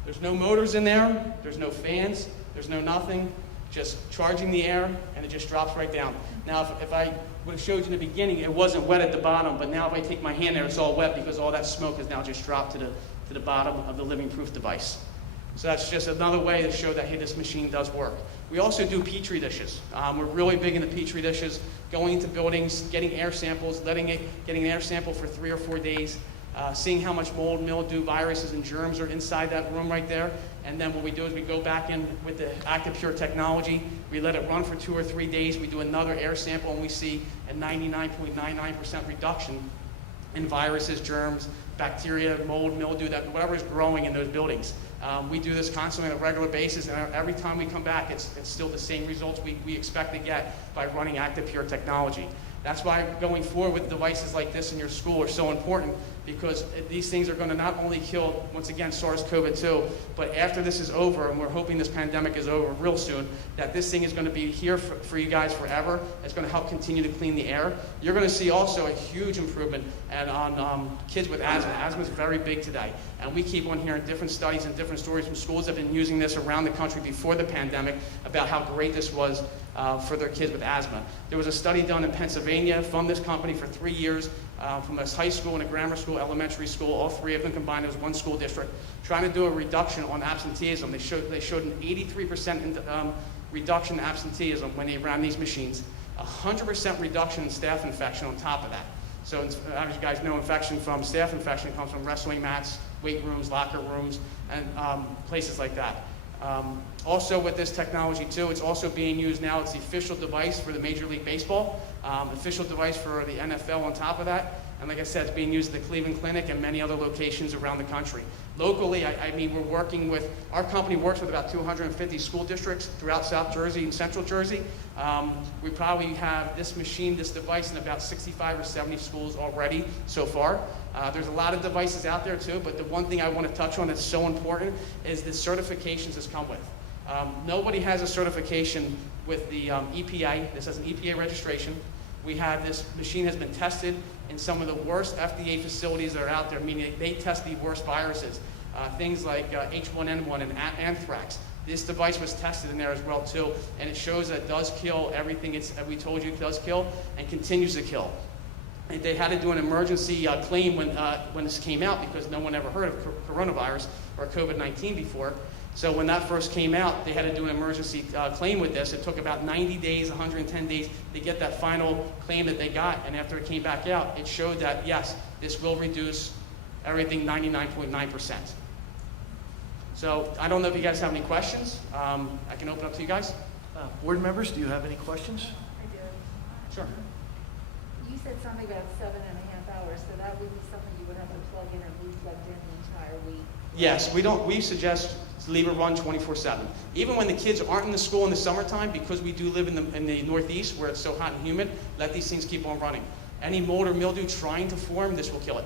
there's no motors in there, there's no fans, there's no nothing, just charging the air, and it just drops right down. Now, if I would have showed you in the beginning, it wasn't wet at the bottom, but now if I take my hand there, it's all wet because all that smoke has now just dropped to the bottom of the living proof device. So that's just another way to show that, hey, this machine does work. We also do Petri dishes. We're really big into Petri dishes, going into buildings, getting air samples, getting an air sample for 3 or 4 days, seeing how much mold, mildew, viruses, and germs are inside that room right there. And then what we do is we go back in with the ActiPure technology, we let it run for 2 or 3 days, we do another air sample, and we see a 99.99% reduction in viruses, germs, bacteria, mold, mildew, whatever is growing in those buildings. We do this constantly on a regular basis, and every time we come back, it's still the same results we expect to get by running ActiPure technology. That's why going forward with devices like this in your school are so important, because these things are going to not only kill, once again, SARS-CoV-2, but after this is over, and we're hoping this pandemic is over real soon, that this thing is going to be here for you guys forever. It's going to help continue to clean the air. You're going to see also a huge improvement on kids with asthma. Asthma is very big today, and we keep on hearing different studies and different stories from schools that have been using this around the country before the pandemic about how great this was for their kids with asthma. There was a study done in Pennsylvania from this company for 3 years, from a high school and a grammar school, elementary school, all three of them combined as one school district, trying to do a reduction on absenteeism. They showed an 83% reduction in absenteeism when they ran these machines, 100% reduction in staph infection on top of that. So as you guys know, infection from staph infection comes from wrestling mats, weight rooms, locker rooms, and places like that. Also with this technology too, it's also being used now. It's the official device for the Major League Baseball, official device for the NFL on top of that. And like I said, it's being used at the Cleveland Clinic and many other locations around the country. Locally, I mean, we're working with, our company works with about 250 school districts throughout South Jersey and Central Jersey. We probably have this machine, this device in about 65 or 70 schools already so far. There's a lot of devices out there too, but the one thing I want to touch on that's so important is the certifications this come with. Nobody has a certification with the EPA. This has an EPA registration. We have this machine has been tested in some of the worst FDA facilities that are out there, meaning they test the worst viruses, things like H1N1 and anthrax. This device was tested in there as well too, and it shows that it does kill everything we told you it does kill and continues to kill. And they had to do an emergency claim when this came out, because no one ever heard of coronavirus or COVID-19 before. So when that first came out, they had to do an emergency claim with this. It took about 90 days, 110 days to get that final claim that they got. And after it came back out, it showed that, yes, this will reduce everything 99.9%. So I don't know if you guys have any questions. I can open up to you guys. Board members, do you have any questions? I do. Sure. You said something about 7.5 hours, so that would be something you would have to plug in and be plugged in the entire week. Yes, we suggest leave it run 24/7. Even when the kids aren't in the school in the summertime, because we do live in the Northeast where it's so hot and humid, let these things keep on running. Any mold or mildew trying to form, this will kill it.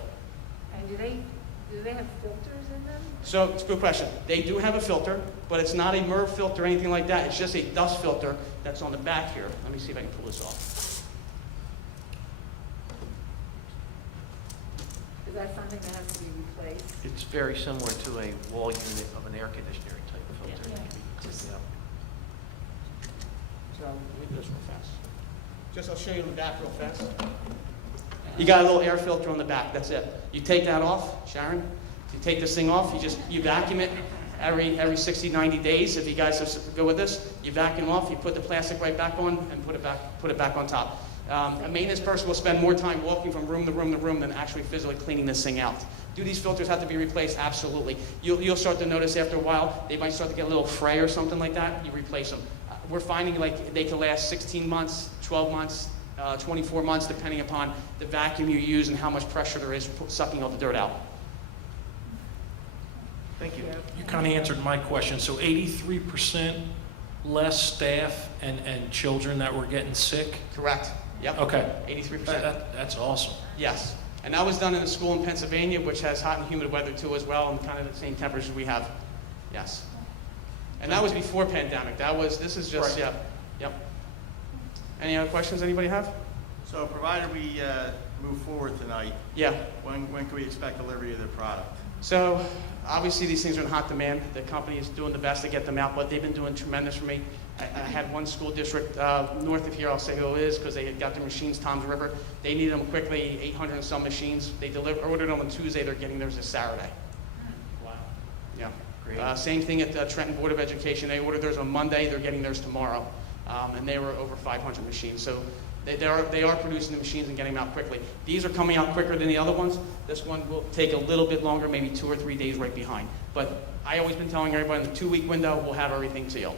And do they have filters in them? So it's a good question. They do have a filter, but it's not a MERV filter or anything like that. It's just a dust filter that's on the back here. Let me see if I can pull this off. Is that something that has to be replaced? It's very similar to a wall unit of an air conditioner type of filter. Yeah. That can be taken out. So let me do this real fast. Just I'll show you in the back real fast. You got a little air filter on the back. That's it. You take that off, Sharon. You take this thing off. You vacuum it every 60, 90 days. If you guys go with this, you vacuum off. You put the plastic right back on and put it back on top. A maintenance person will spend more time walking from room to room to room than actually physically cleaning this thing out. Do these filters have to be replaced? Absolutely. You'll start to notice after a while, they might start to get a little fray or something like that. You replace them. We're finding like they can last 16 months, 12 months, 24 months, depending upon the vacuum you use and how much pressure there is sucking all the dirt out. Thank you. You kind of answered my question. So 83% less staff and children that were getting sick? Correct. Yep. Okay. 83%. That's awesome. Yes. And that was done in a school in Pennsylvania, which has hot and humid weather too as well, and kind of the same temperatures we have. Yes. And that was before pandemic. This is just, Right. Yep. Any other questions anybody have? So provided we move forward tonight, Yeah. when can we expect delivery of the product? So obviously these things are in hot demand. The company is doing the best to get them out, but they've been doing tremendous for me. I had one school district north of here, I'll say who it is, because they had got their machines, Tom's River. They needed them quickly, 800 and some machines. They ordered them on Tuesday, they're getting theirs this Saturday. Wow. Yeah. Great. Same thing at the Trenton Board of Education. They ordered theirs on Monday, they're getting theirs tomorrow. And they were over 500 machines. So they are producing the machines and getting them out quickly. These are coming out quicker than the other ones. This one will take a little bit longer, maybe 2 or 3 days right behind. But I always been telling everybody in the 2-week window, we'll have everything to you.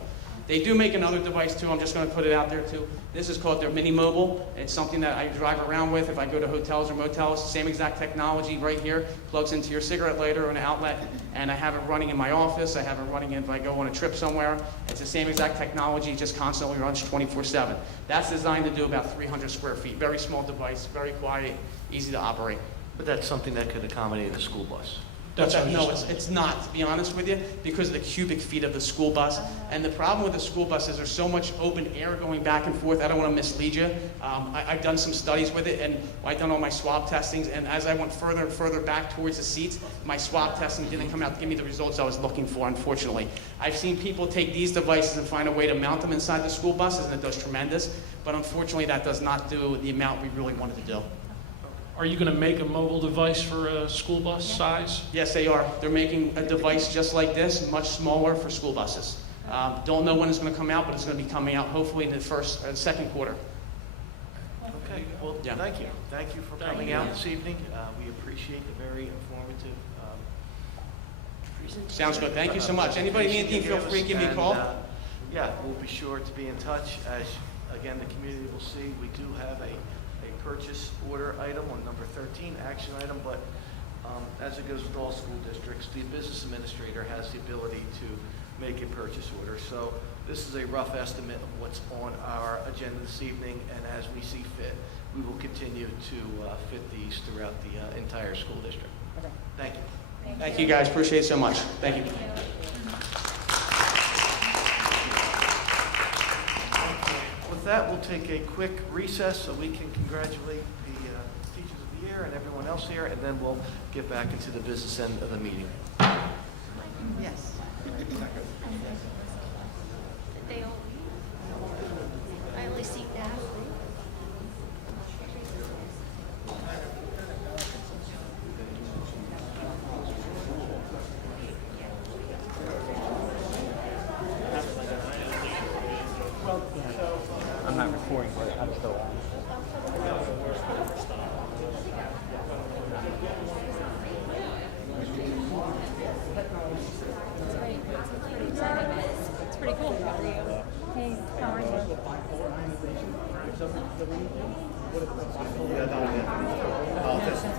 They do make another device too, I'm just going to put it out there too. This is called their Mini Mobile. It's something that I drive around with if I go to hotels or motels. Same exact technology right here, plugs into your cigarette lighter or an outlet, and I have it running in my office. I have it running if I go on a trip somewhere. It's the same exact technology, it just constantly runs 24/7. That's designed to do about 300 square feet. Very small device, very quiet, easy to operate. But that's something that could accommodate a school bus. No, it's not, to be honest with you, because of the cubic feet of the school bus. And the problem with the school bus is there's so much open air going back and forth. I don't want to mislead you. I've done some studies with it, and I've done all my swab testings, and as I went further and further back towards the seats, my swab testing didn't come out to give me the results I was looking for, unfortunately. I've seen people take these devices and find a way to mount them inside the school buses, and it does tremendous. But unfortunately, that does not do the amount we really wanted to do. Are you going to make a mobile device for a school bus size? Yes, they are. They're making a device just like this, much smaller for school buses. Don't know when it's going to come out, but it's going to be coming out hopefully in the second quarter. Okay, well, Yeah. thank you. Thank you for coming out this evening. We appreciate the very informative presentation. Sounds good. Thank you so much. Anybody need anything, feel free to give me a call. Yeah, we'll be sure to be in touch. As, again, the community will see, we do have a purchase order item on number 13, action item, but as it goes with all school districts, the business administrator has the ability to make a purchase order. So this is a rough estimate of what's on our agenda this evening, and as we see fit, we will continue to fit these throughout the entire school district. Thank you. Thank you, guys. Appreciate it so much. Thank you. With that, we'll take a quick recess so we can congratulate the teachers of the year and everyone else here, and then we'll get back into the business end of the meeting. Yes. Did they all leave? I only see Natalie. I'm not recording, but I'm still on. It's pretty cool. Hey, how are you? Politicians,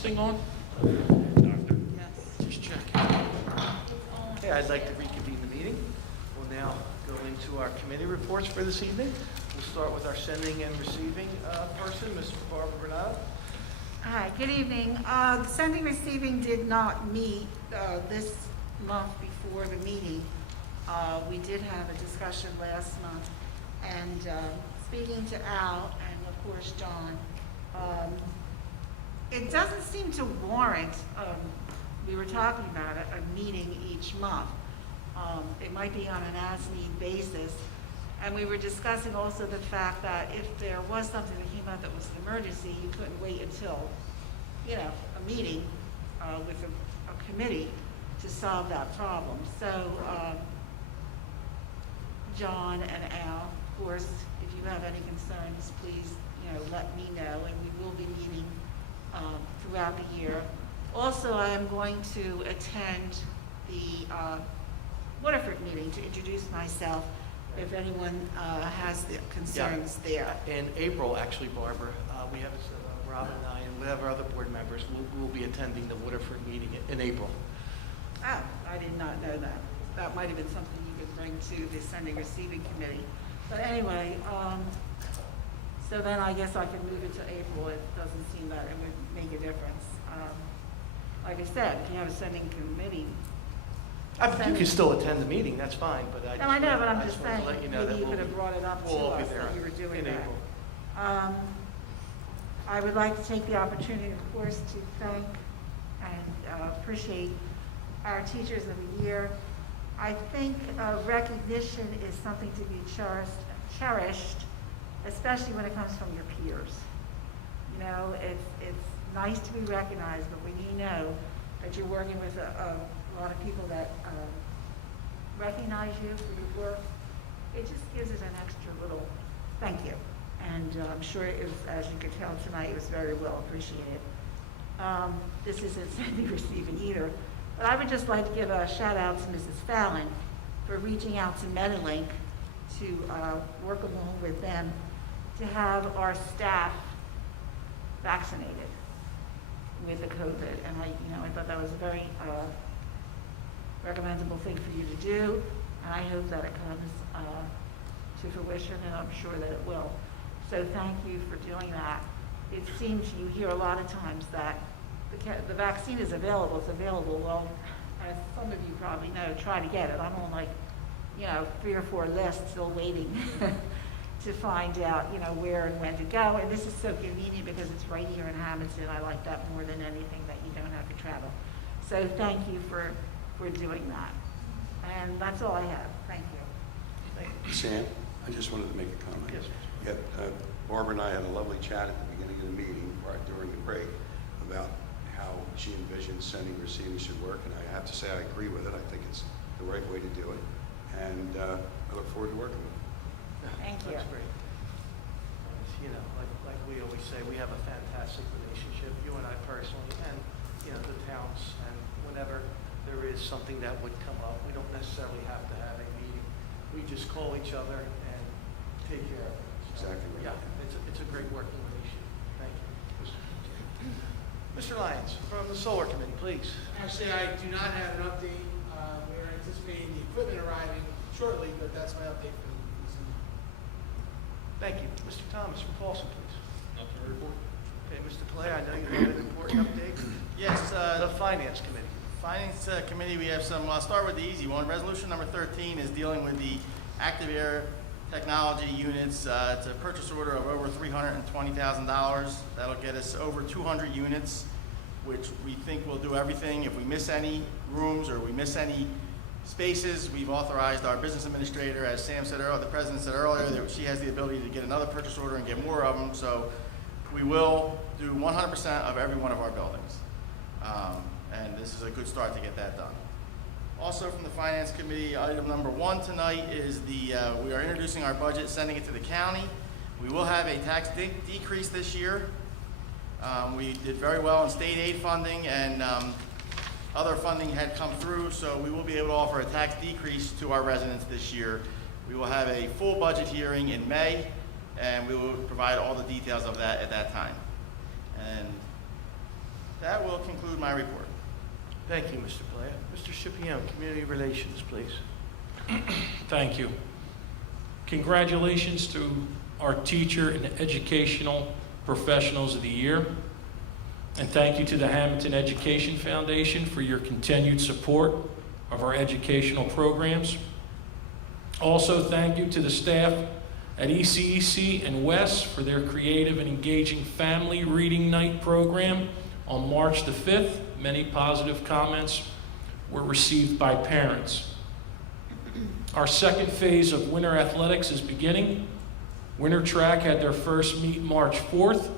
thing on? Just checking. Okay, I'd like to reconvene the meeting. We'll now go into our committee reports for this evening. We'll start with our sending and receiving person, Ms. Barbara Bernardo. Hi, good evening. The sending receiving did not meet this month before the meeting. We did have a discussion last month, and speaking to Al and of course John, it doesn't seem to warrant, we were talking about it, a meeting each month. It might be on an as-need basis. And we were discussing also the fact that if there was something that came out that was an emergency, you couldn't wait until, you know, a meeting with a committee to solve that problem. So John and Al, of course, if you have any concerns, please, you know, let me know, and we will be meeting throughout the year. Also, I am going to attend the Waterford meeting to introduce myself if anyone has the concerns there. In April, actually, Barbara, we have Robin and I and whatever other board members will be attending the Waterford meeting in April. Oh, I did not know that. That might have been something you could bring to the sending receiving committee. But anyway, so then I guess I could move it to April. It doesn't seem that it would make a difference. Like I said, if you have a sending committee. You can still attend the meeting, that's fine, but I just, No, I know, but I'm I just wanted saying, to let you know that maybe you we'll could have brought it up to we'll all be us there that you were doing in that. April. I would like to take the opportunity, of course, to thank and appreciate our Teachers of the Year. I think recognition is something to be cherished, especially when it comes from your peers. You know, it's nice to be recognized, but when you know that you're working with a lot of people that recognize you for your work, it just gives it an extra little thank you. And I'm sure it was, as you could tell tonight, it was very well appreciated. This isn't sending receiving either, but I would just like to give a shout out to Mrs. Fallon for reaching out to MediLink to work along with them to have our staff vaccinated with the COVID. And I thought that was a very recommendable thing for you to do, and I hope that it comes to fruition, and I'm sure that it will. So thank you for doing that. It seems you hear a lot of times that the vaccine is available, it's available. Well, as some of you probably know, try to get it. I'm on like, 3 or 4 lists still waiting to find out, where and when to go. And this is so convenient because it's right here in Hammonton. I like that more than anything, that you don't have to travel. So thank you for doing that. And that's all I have. Thank you. Sam, I just wanted to make a comment. Yes. Yeah, Barbara and I had a lovely chat at the beginning of the meeting, right during the break, about how she envisions sending and receiving should work, and I have to say I agree with it. I think it's the right way to do it, and I look forward to working with it. Thank you. That's great. Like we always say, we have a fantastic relationship, you and I personally, and the towns. And whenever there is something that would come up, we don't necessarily have to have a meeting. We just call each other and take care of it. Exactly right. Yeah, it's a great working relationship. Thank you. Mr. Lyons, from the Solar Committee, please. Actually, I do not have an update. We're anticipating the equipment arriving shortly, but that's my update for this evening. Thank you. Mr. Thomas from Paulson, please. Nothing to report. Okay, Mr. Clay, I know you have an important update. Yes. The Finance Committee. Finance Committee, we have some, I'll start with the easy one. Resolution number 13 is dealing with the active air technology units. It's a purchase order of over $320,000. That'll get us over 200 units, which we think will do everything. If we miss any rooms or we miss any spaces, we've authorized our business administrator, as Sam said earlier, the president said earlier, that she has the ability to get another purchase order and get more of them. So we will do 100% of every one of our buildings. And this is a good start to get that done. Also from the Finance Committee, item number 1 tonight is we are introducing our budget, sending it to the county. We will have a tax decrease this year. We did very well in state aid funding, and other funding had come through, so we will be able to offer a tax decrease to our residents this year. We will have a full budget hearing in May, and we will provide all the details of that at that time. And that conclude my report. Thank you, Mr. Blair. Mr. Scipione, Community Relations, please. Thank you. Congratulations to our teacher and educational professionals of the year. And thank you to the Hammonton Education Foundation for your continued support of our educational programs. Also, thank you to the staff at ECEC and WES for their creative and engaging family reading night program on March the 5th. Many positive comments were received by parents. Our second phase of winter athletics is beginning. Winter track had their first meet March 4th.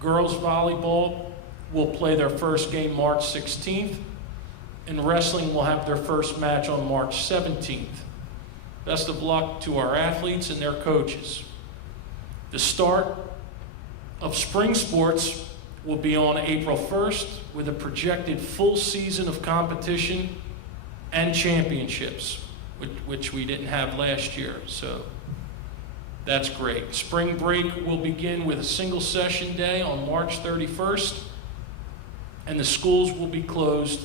Girls volleyball will play their first game March 16th. And wrestling will have their first match on March 17th. Best of luck to our athletes and their coaches. The start of spring sports will be on April 1st with a projected full season of competition and championships, which we didn't have last year, so that's great. Spring break will begin with a single session day on March 31st, and the schools will be closed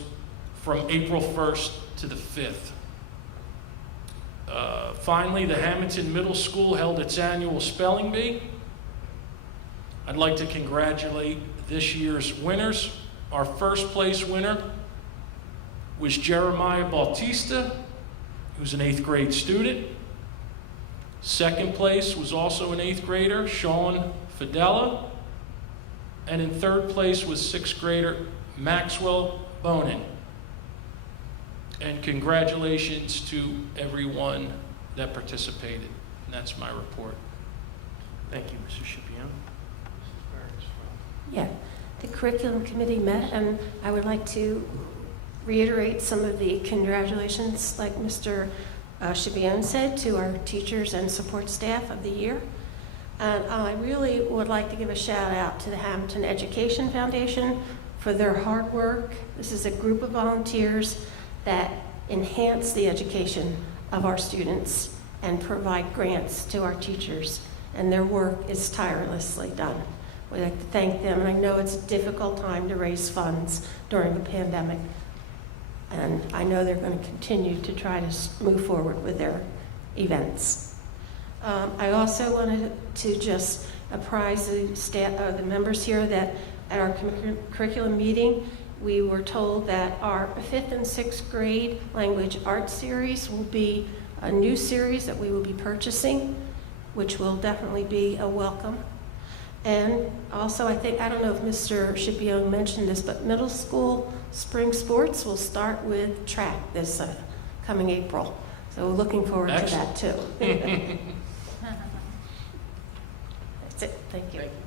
from April 1st to the 5th. Finally, the Hammonton Middle School held its annual spelling bee. I'd like to congratulate this year's winners. Our first place winner was Jeremiah Bautista, who's an 8th grade student. Second place was also an 8th grader, Sean Fidella. And in third place was 6th grader Maxwell Bonin. And congratulations to everyone that participated. And that's my report. Thank you, Mr. Scipione. Mrs. Burns from Yeah, the curriculum committee met, and I would like to reiterate some of the congratulations, like Mr. Scipione said, to our teachers and support staff of the year. And I really would like to give a shout out to the Hammonton Education Foundation for their hard work. This is a group of volunteers that enhance the education of our students and provide grants to our teachers, and their work is tirelessly done. We'd like to thank them, and I know it's a difficult time to raise funds during the pandemic, and I know they're going to continue to try to move forward with their events. I also wanted to just apprise the staff, the members here that at our curriculum meeting, we were told that our 5th and 6th grade language arts series will be a new series that we will be purchasing, which will definitely be a welcome. And also, I don't know if Mr. Scipione mentioned this, but middle school spring sports will start with track this coming April. So we're looking forward to that too. That's it. Thank you. Thank you.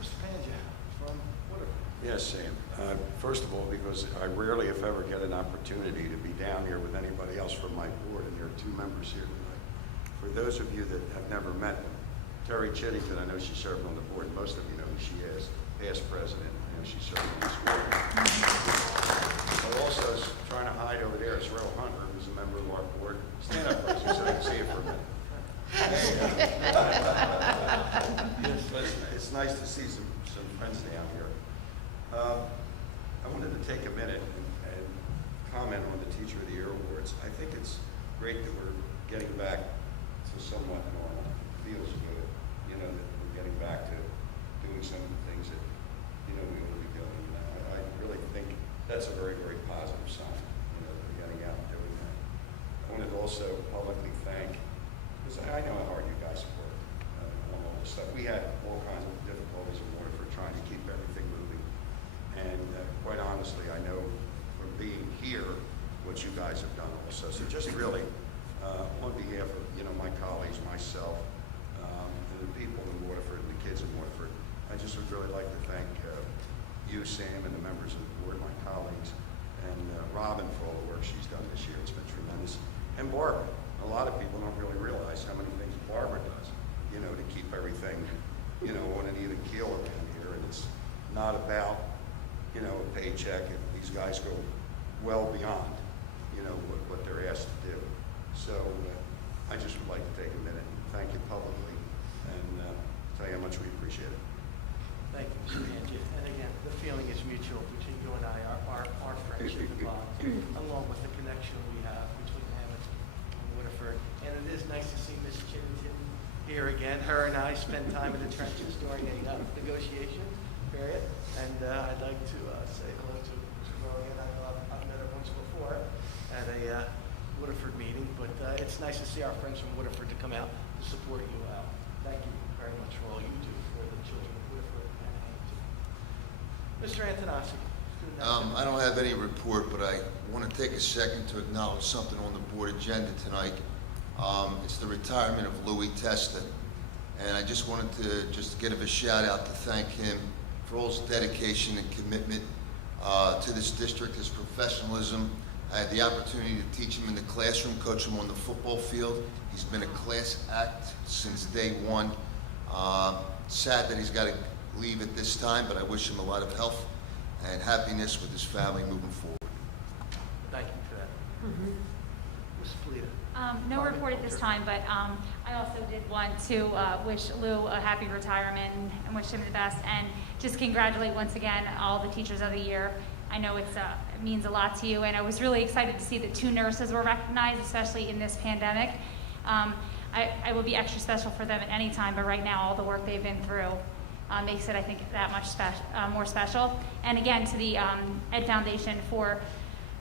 Mr. Panja from Waterford. Yes, Sam. First of all, because I rarely, if ever, get an opportunity to be down here with anybody else from my board, and there are 2 members here tonight. For those of you that have never met them, Terry Chiddington, I know she served on the board. Most of you know who she is, past president. I know she served on the school. But also, trying to hide over there is Ro Hunter, who's a member of our board. Stand up, please, so I can see it for a minute. It's nice to see some friends down here. I wanted to take a minute and comment on the Teacher of the Year Awards. I think it's great that we're getting back to somewhat normal. It feels good, that we're getting back to doing some of the things that, we ought to be doing. I really think that's a very, very positive sign, we're getting out and doing that. I wanted to also publicly thank, because I know how hard you guys work on all this stuff. We had all kinds of difficulties in Waterford trying to keep everything moving. And quite honestly, I know from being here what you guys have done also. So just really, on behalf of my colleagues, myself, and the people in Waterford and the kids in Waterford, I just would really like to thank you, Sam, and the members of the board, my colleagues, and Robin for all the work she's done this year. It's been tremendous. And Barbara. A lot of people don't really realize how many things Barbara does, to keep everything, on an even keel around here. And it's not about a paycheck. These guys go well beyond, what they're asked to do. So I just would like to take a minute and thank you publicly and tell you how much we appreciate it. Thank you, Mr. Panja. And again, the feeling is mutual between you and I friendship and bond, along with the connection we have between Hammonton and Woodford. And it is nice to see Ms. Chinnington here again. Her and I spent time in the trenches during a negotiation period. And I'd like to say hello to Mr. Rowe again. I've met her once before at a Woodford meeting, but it's nice to see our friends from Woodford to come out to support you out. Thank you very much for all you do for the children of Woodford and Hammonton. Mr. Antonassi. I don't have any report, but I want to take a second to acknowledge something on the board agenda tonight. It's the retirement of Louis Testa. And I just wanted to give a shout out to thank him for all his dedication and commitment to this district, his professionalism. I had the opportunity to teach him in the classroom, coach him on the football field. He's been a class act since day one. Sad that he's got to leave at this time, but I wish him a lot of health and happiness with his family moving forward. Thank you for that. Ms. Polita. No report at this time, but I also did want to wish Lou a happy retirement and wish him the best, and just congratulate once again all the teachers of the year. I know it means a lot to you, and I was really excited to see that 2 nurses were recognized, especially in this pandemic. I will be extra special for them at any time, but right now all the work they've been through makes it, I think, that much more special. And again, to the Ed Foundation for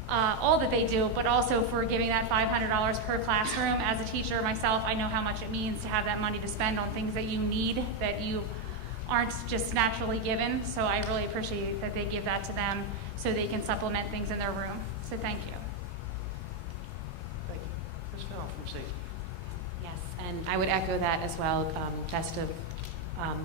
all that they do, but also for giving that $500 per classroom. As a teacher myself, I know how much it means to have that money to spend on things that you need, that you aren't just naturally given. So I really appreciate that they give that to them so they can supplement things in their room. So thank you. Thank you. Ms. Fallon from Safety. Yes, and I would echo that as well. Best of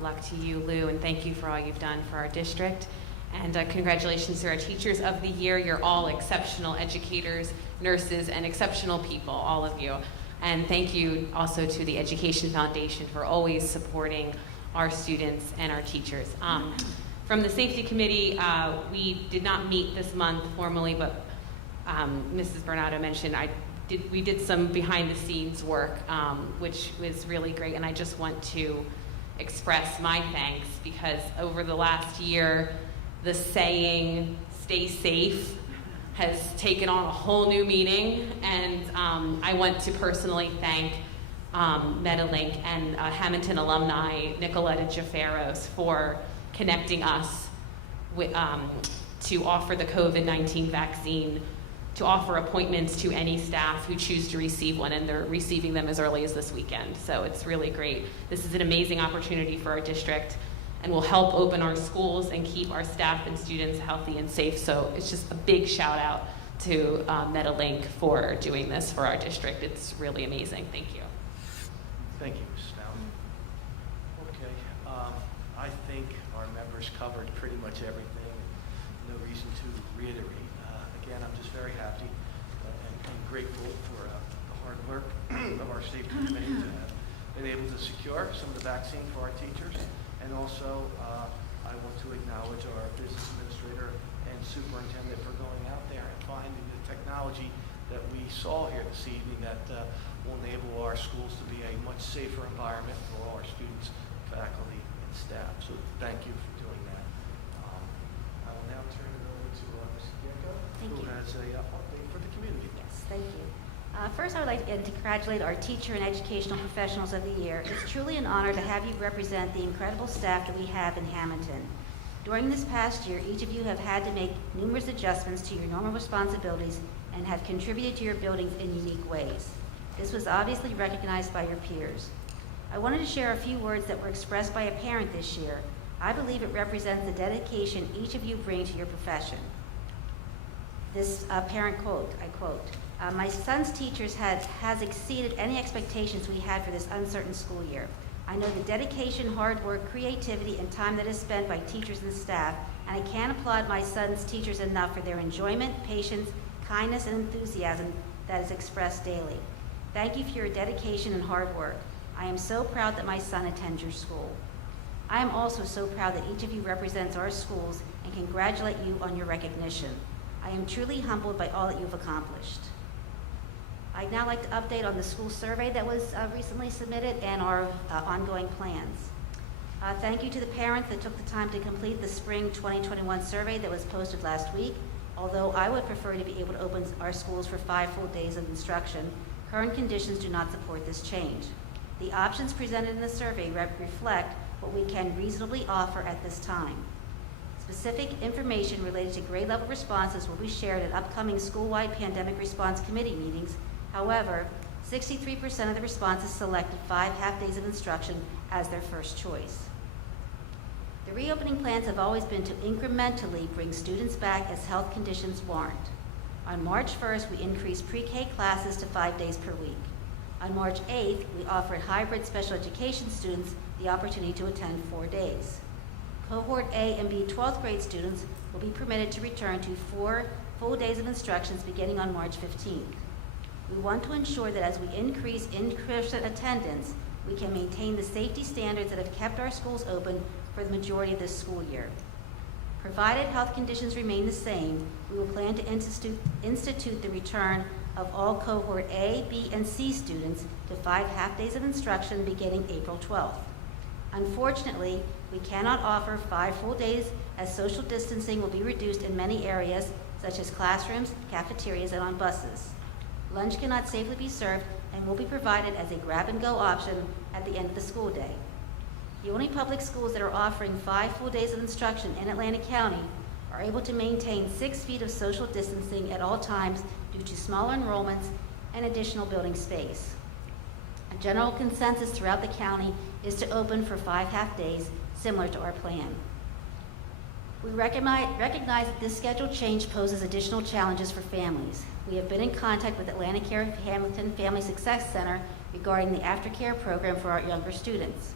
luck to you, Lou, and thank you for all you've done for our district. And congratulations to our Teachers of the Year. You're all exceptional educators, nurses, and exceptional people, all of you. And thank you also to the Education Foundation for always supporting our students and our teachers. From the Safety Committee, we did not meet this month formally, but Mrs. Bernardo mentioned we did some behind-the-scenes work, which was really great, and I just want to express my thanks because over the last year, the saying, stay safe, has taken on a whole new meaning, and I want to personally thank MetaLink and Hammonton alumni Nicoletta Jafaros for connecting us with, to offer the COVID-19 vaccine, to offer appointments to any staff who choose to receive one, and they're receiving them as early as this weekend. So it's really great. This is an amazing opportunity for our district and will help open our schools and keep our staff and students healthy and safe. So it's just a big shout out to MetaLink for doing this for our district. It's really amazing. Thank you. Thank you, Mrs. Fallon. Okay, I think our members covered pretty much everything. No reason to reiterate. Again, I'm just very happy and grateful for the hard work of our safety committee to have been able to secure some of the vaccine for our teachers. And also, I want to acknowledge our business administrator and superintendent for going out there and finding the technology that we saw here this evening that will enable our schools to be a much safer environment for all our students, faculty, and staff. So thank you for doing that. I will now turn it over to Ms. Giecko, who has a update for the community. Yes, thank you. First, I would like to congratulate our teacher and educational professionals of the year. It's truly an honor to have you represent the incredible staff that we have in Hammonton. During this past year, each of you have had to make numerous adjustments to your normal responsibilities and have contributed to your buildings in unique ways. This was obviously recognized by your peers. I wanted to share a few words that were expressed by a parent this year. I believe it represents the dedication each of you bring to your profession. This parent quote, I quote, my son's teachers has exceeded any expectations we had for this uncertain school year. I know the dedication, hard work, creativity, and time that is spent by teachers and staff, and I can't applaud my son's teachers enough for their enjoyment, patience, kindness, and enthusiasm that is expressed daily. Thank you for your dedication and hard work. I am so proud that my son attends your school. I am also so proud that each of you represents our schools and congratulate you on your recognition. I am truly humbled by all that you've accomplished. I'd now like to update on the school survey that was recently submitted and our ongoing plans. Thank you to the parents that took the time to complete the spring 2021 survey that was posted last week. Although I would prefer to be able to open our schools for 5 full days of instruction, current conditions do not support this change. The options presented in the survey reflect what we can reasonably offer at this time. Specific information related to grade level responses will be shared at upcoming school-wide pandemic response committee meetings. However, 63% of the responses selected 5 half-days of instruction as their first choice. The reopening plans have always been to incrementally bring students back as health conditions warrant. On March 1st, we increased pre-K classes to 5 days per week. On March 8th, we offered hybrid special education students the opportunity to attend 4 days. Cohort A and B 12th grade students will be permitted to return to 4 full days of instructions beginning on March 15th. We want to ensure that as we increase in-person attendance, we can maintain the safety standards that have kept our schools open for the majority of this school year. Provided health conditions remain the same, we will plan to institute the return of all Cohort A, B, and C students to 5 half-days of instruction beginning April 12th. Unfortunately, we cannot offer 5 full days as social distancing will be reduced in many areas, such as classrooms, cafeterias, and on buses. Lunch cannot safely be served and will be provided as a grab-and-go option at the end of the school day. The only public schools that are offering 5 full days of instruction in Atlantic County are able to maintain 6 feet of social distancing at all times due to smaller enrollments and additional building space. A general consensus throughout the county is to open for 5 half-days, similar to our plan. We recognize that this schedule change poses additional challenges for families. We have been in contact with Atlantic Hammonton Family Success Center regarding the aftercare program for our younger students.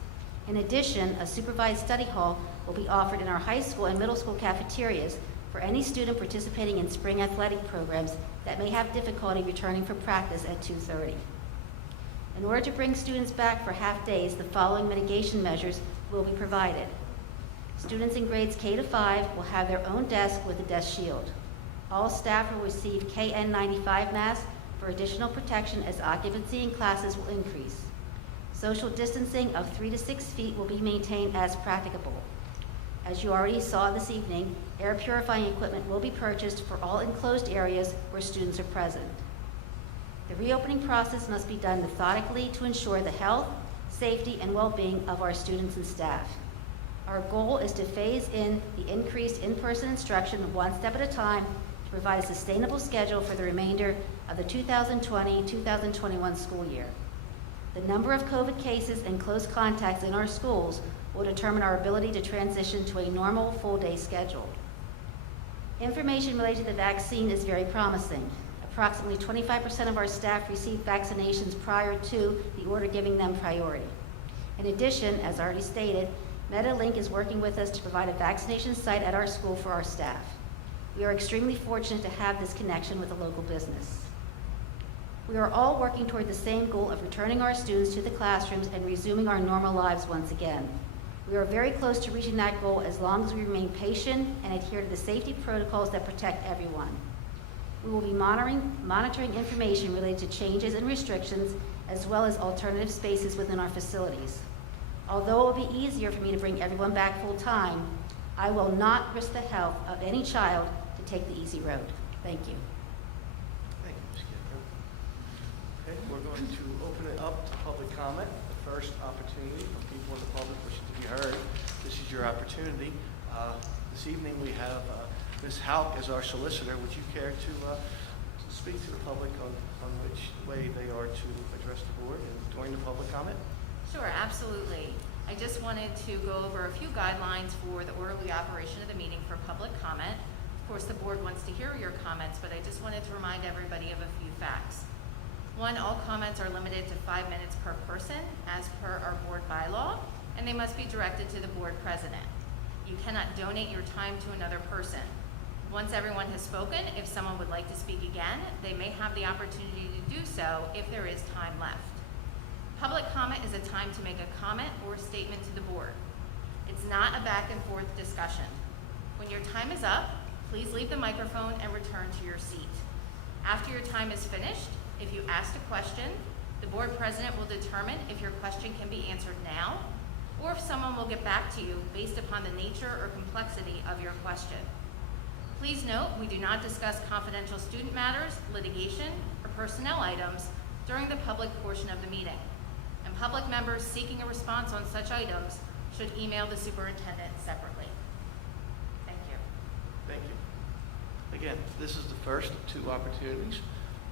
In addition, a supervised study hall will be offered in our high school and middle school cafeterias for any student participating in spring athletic programs that may have difficulty returning for practice at 2:30. In order to bring students back for half-days, the following mitigation measures will be provided. Students in grades K to 5 will have their own desk with a desk shield. All staff will receive KN95 masks for additional protection as occupancy in classes will increase. Social distancing of 3 to 6 feet will be maintained as practicable. As you already saw this evening, air purifying equipment will be purchased for all enclosed areas where students are present. The reopening process must be done methodically to ensure the health, safety, and well-being of our students and staff. Our goal is to phase in the increased in-person instruction one step at a time to provide a sustainable schedule for the remainder of the 2020-2021 school year. The number of COVID cases and close contacts in our schools will determine our ability to transition to a normal full-day schedule. Information related to the vaccine is very promising. Approximately 25% of our staff received vaccinations prior to the order giving them priority. In addition, as already stated, MetaLink is working with us to provide a vaccination site at our school for our staff. We are extremely fortunate to have this connection with a local business. We are all working toward the same goal of returning our students to the classrooms and resuming our normal lives once again. We are very close to reaching that goal as long as we remain patient and adhere to the safety protocols that protect everyone. We will be monitoring information related to changes and restrictions, as well as alternative spaces within our facilities. Although it will be easier for me to bring everyone back full-time, I will not risk the health of any child to take the easy road. Thank you. Thank you, Ms. Kidman. Okay, we're going to open it up to public comment. The first opportunity for people in the public wishing to be heard. This is your opportunity. This evening we have Ms. Hauk as our solicitor. Would you care to speak to the public on which way they are to address the board and during the public comment? Sure, absolutely. I just wanted to go over a few guidelines for the orderly operation of the meeting for public comment. Of course, the board wants to hear your comments, but I just wanted to remind everybody of a few facts. One, all comments are limited to 5 minutes per person as per our board bylaw, and they must be directed to the board president. You cannot donate your time to another person. Once everyone has spoken, if someone would like to speak again, they may have the opportunity to do so if there is time left. Public comment is a time to make a comment or statement to the board. It's not a back and forth discussion. When your time is up, please leave the microphone and return to your seat. After your time is finished, if you asked a question, the board president will determine if your question can be answered now, or if someone will get back to you based upon the nature or complexity of your question. Please note, we do not discuss confidential student matters, litigation, or personnel items during the public portion of the meeting, and public members seeking a response on such items should email the superintendent separately. Thank you. Thank you. Again, this is the first of 2 opportunities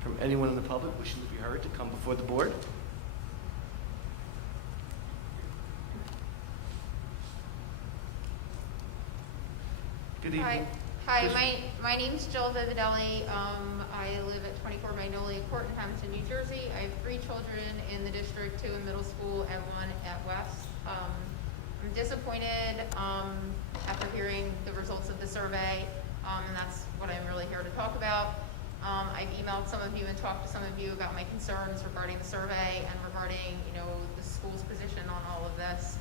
from anyone in the public wishing to be heard to come before the board. Good evening. Hi, my name's Jill Vividelli. I live at 24 Magnolia Court in Hammonton, New Jersey. I have 3 children in the district, 2 in middle school and 1 at West. I'm disappointed after hearing the results of the survey, and that's what I'm really here to talk about. I've emailed some of you and talked to some of you about my concerns regarding the survey and regarding, the school's position on all of this.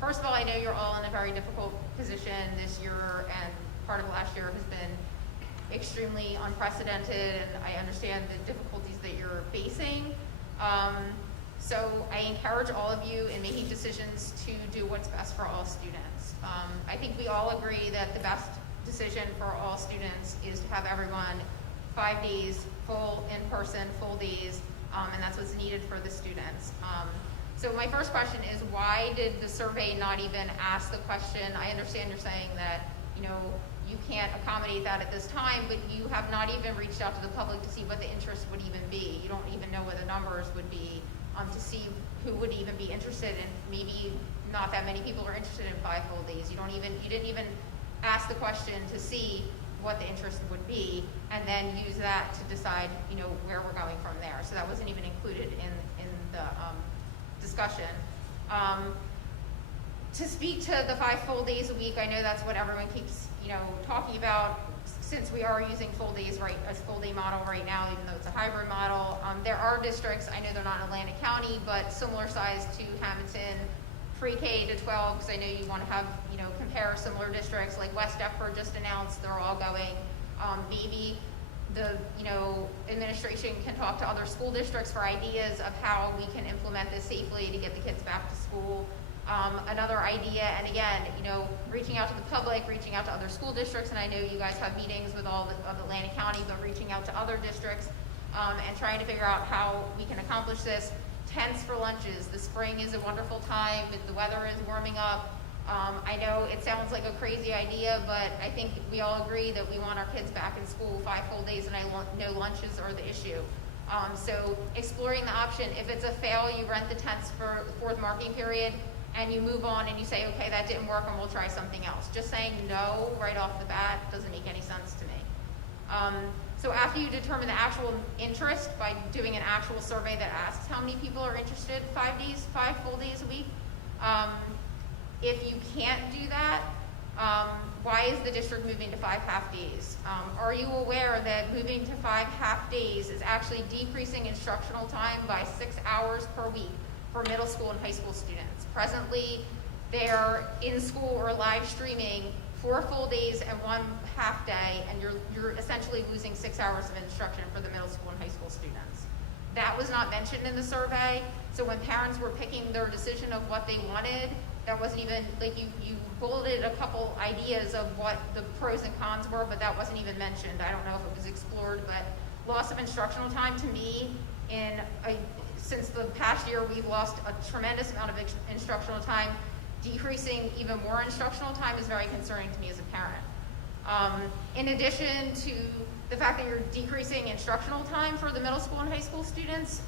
First of all, I know you're all in a very difficult position this year, and part of last year has been extremely unprecedented, and I understand the difficulties that you're facing. So I encourage all of you in making decisions to do what's best for all students. I think we all agree that the best decision for all students is to have everyone 5 days, full in-person, full days, and that's what's needed for the students. So my first question is, why did the survey not even ask the question? I understand you're saying that, you can't accommodate that at this time, but you have not even reached out to the public to see what the interest would even be. You don't even know what the numbers would be to see who would even be interested, and maybe not that many people are interested in 5 full days. You didn't even ask the question to see what the interest would be, and then use that to decide, where we're going from there. So that wasn't even included in the discussion. To speak to the 5 full days a week, I know that's what everyone keeps, talking about, since we are using full days as full day model right now, even though it's a hybrid model. There are districts, I know they're not in Atlantic County, but similar size to Hammonton, pre-K to 12, because I know you want to have, compare similar districts, like West Deptford just announced they're all going. Maybe the, administration can talk to other school districts for ideas of how we can implement this safely to get the kids back to school. Another idea, and again, reaching out to the public, reaching out to other school districts, and I know you guys have meetings with all of Atlantic County, but reaching out to other districts and trying to figure out how we can accomplish this. Tents for lunches. The spring is a wonderful time. The weather is warming up. I know it sounds like a crazy idea, but I think we all agree that we want our kids back in school 5 full days, and I know lunches are the issue. So exploring the option, if it's a fail, you rent the tents for the 4th marking period, and you move on and you say, okay, that didn't work and we'll try something else. Just saying no right off the bat doesn't make any sense to me. So after you determine the actual interest by doing an actual survey that asks how many people are interested 5 full days a week, if you can't do that, why is the district moving to 5 half days? Are you aware that moving to 5 half days is actually decreasing instructional time by 6 hours per week for middle school and high school students? Presently, they're in school or live streaming 4 full days and 1 half day, and you're essentially losing 6 hours of instruction for the middle school and high school students. That was not mentioned in the survey, so when parents were picking their decision of what they wanted, that wasn't even, like, you bulleted a couple ideas of what the pros and cons were, but that wasn't even mentioned. I don't know if it was explored, but loss of instructional time to me since the past year, we've lost a tremendous amount of instructional time. Decreasing even more instructional time is very concerning to me as a parent. In addition to the fact that you're decreasing instructional time for the middle school and high school students,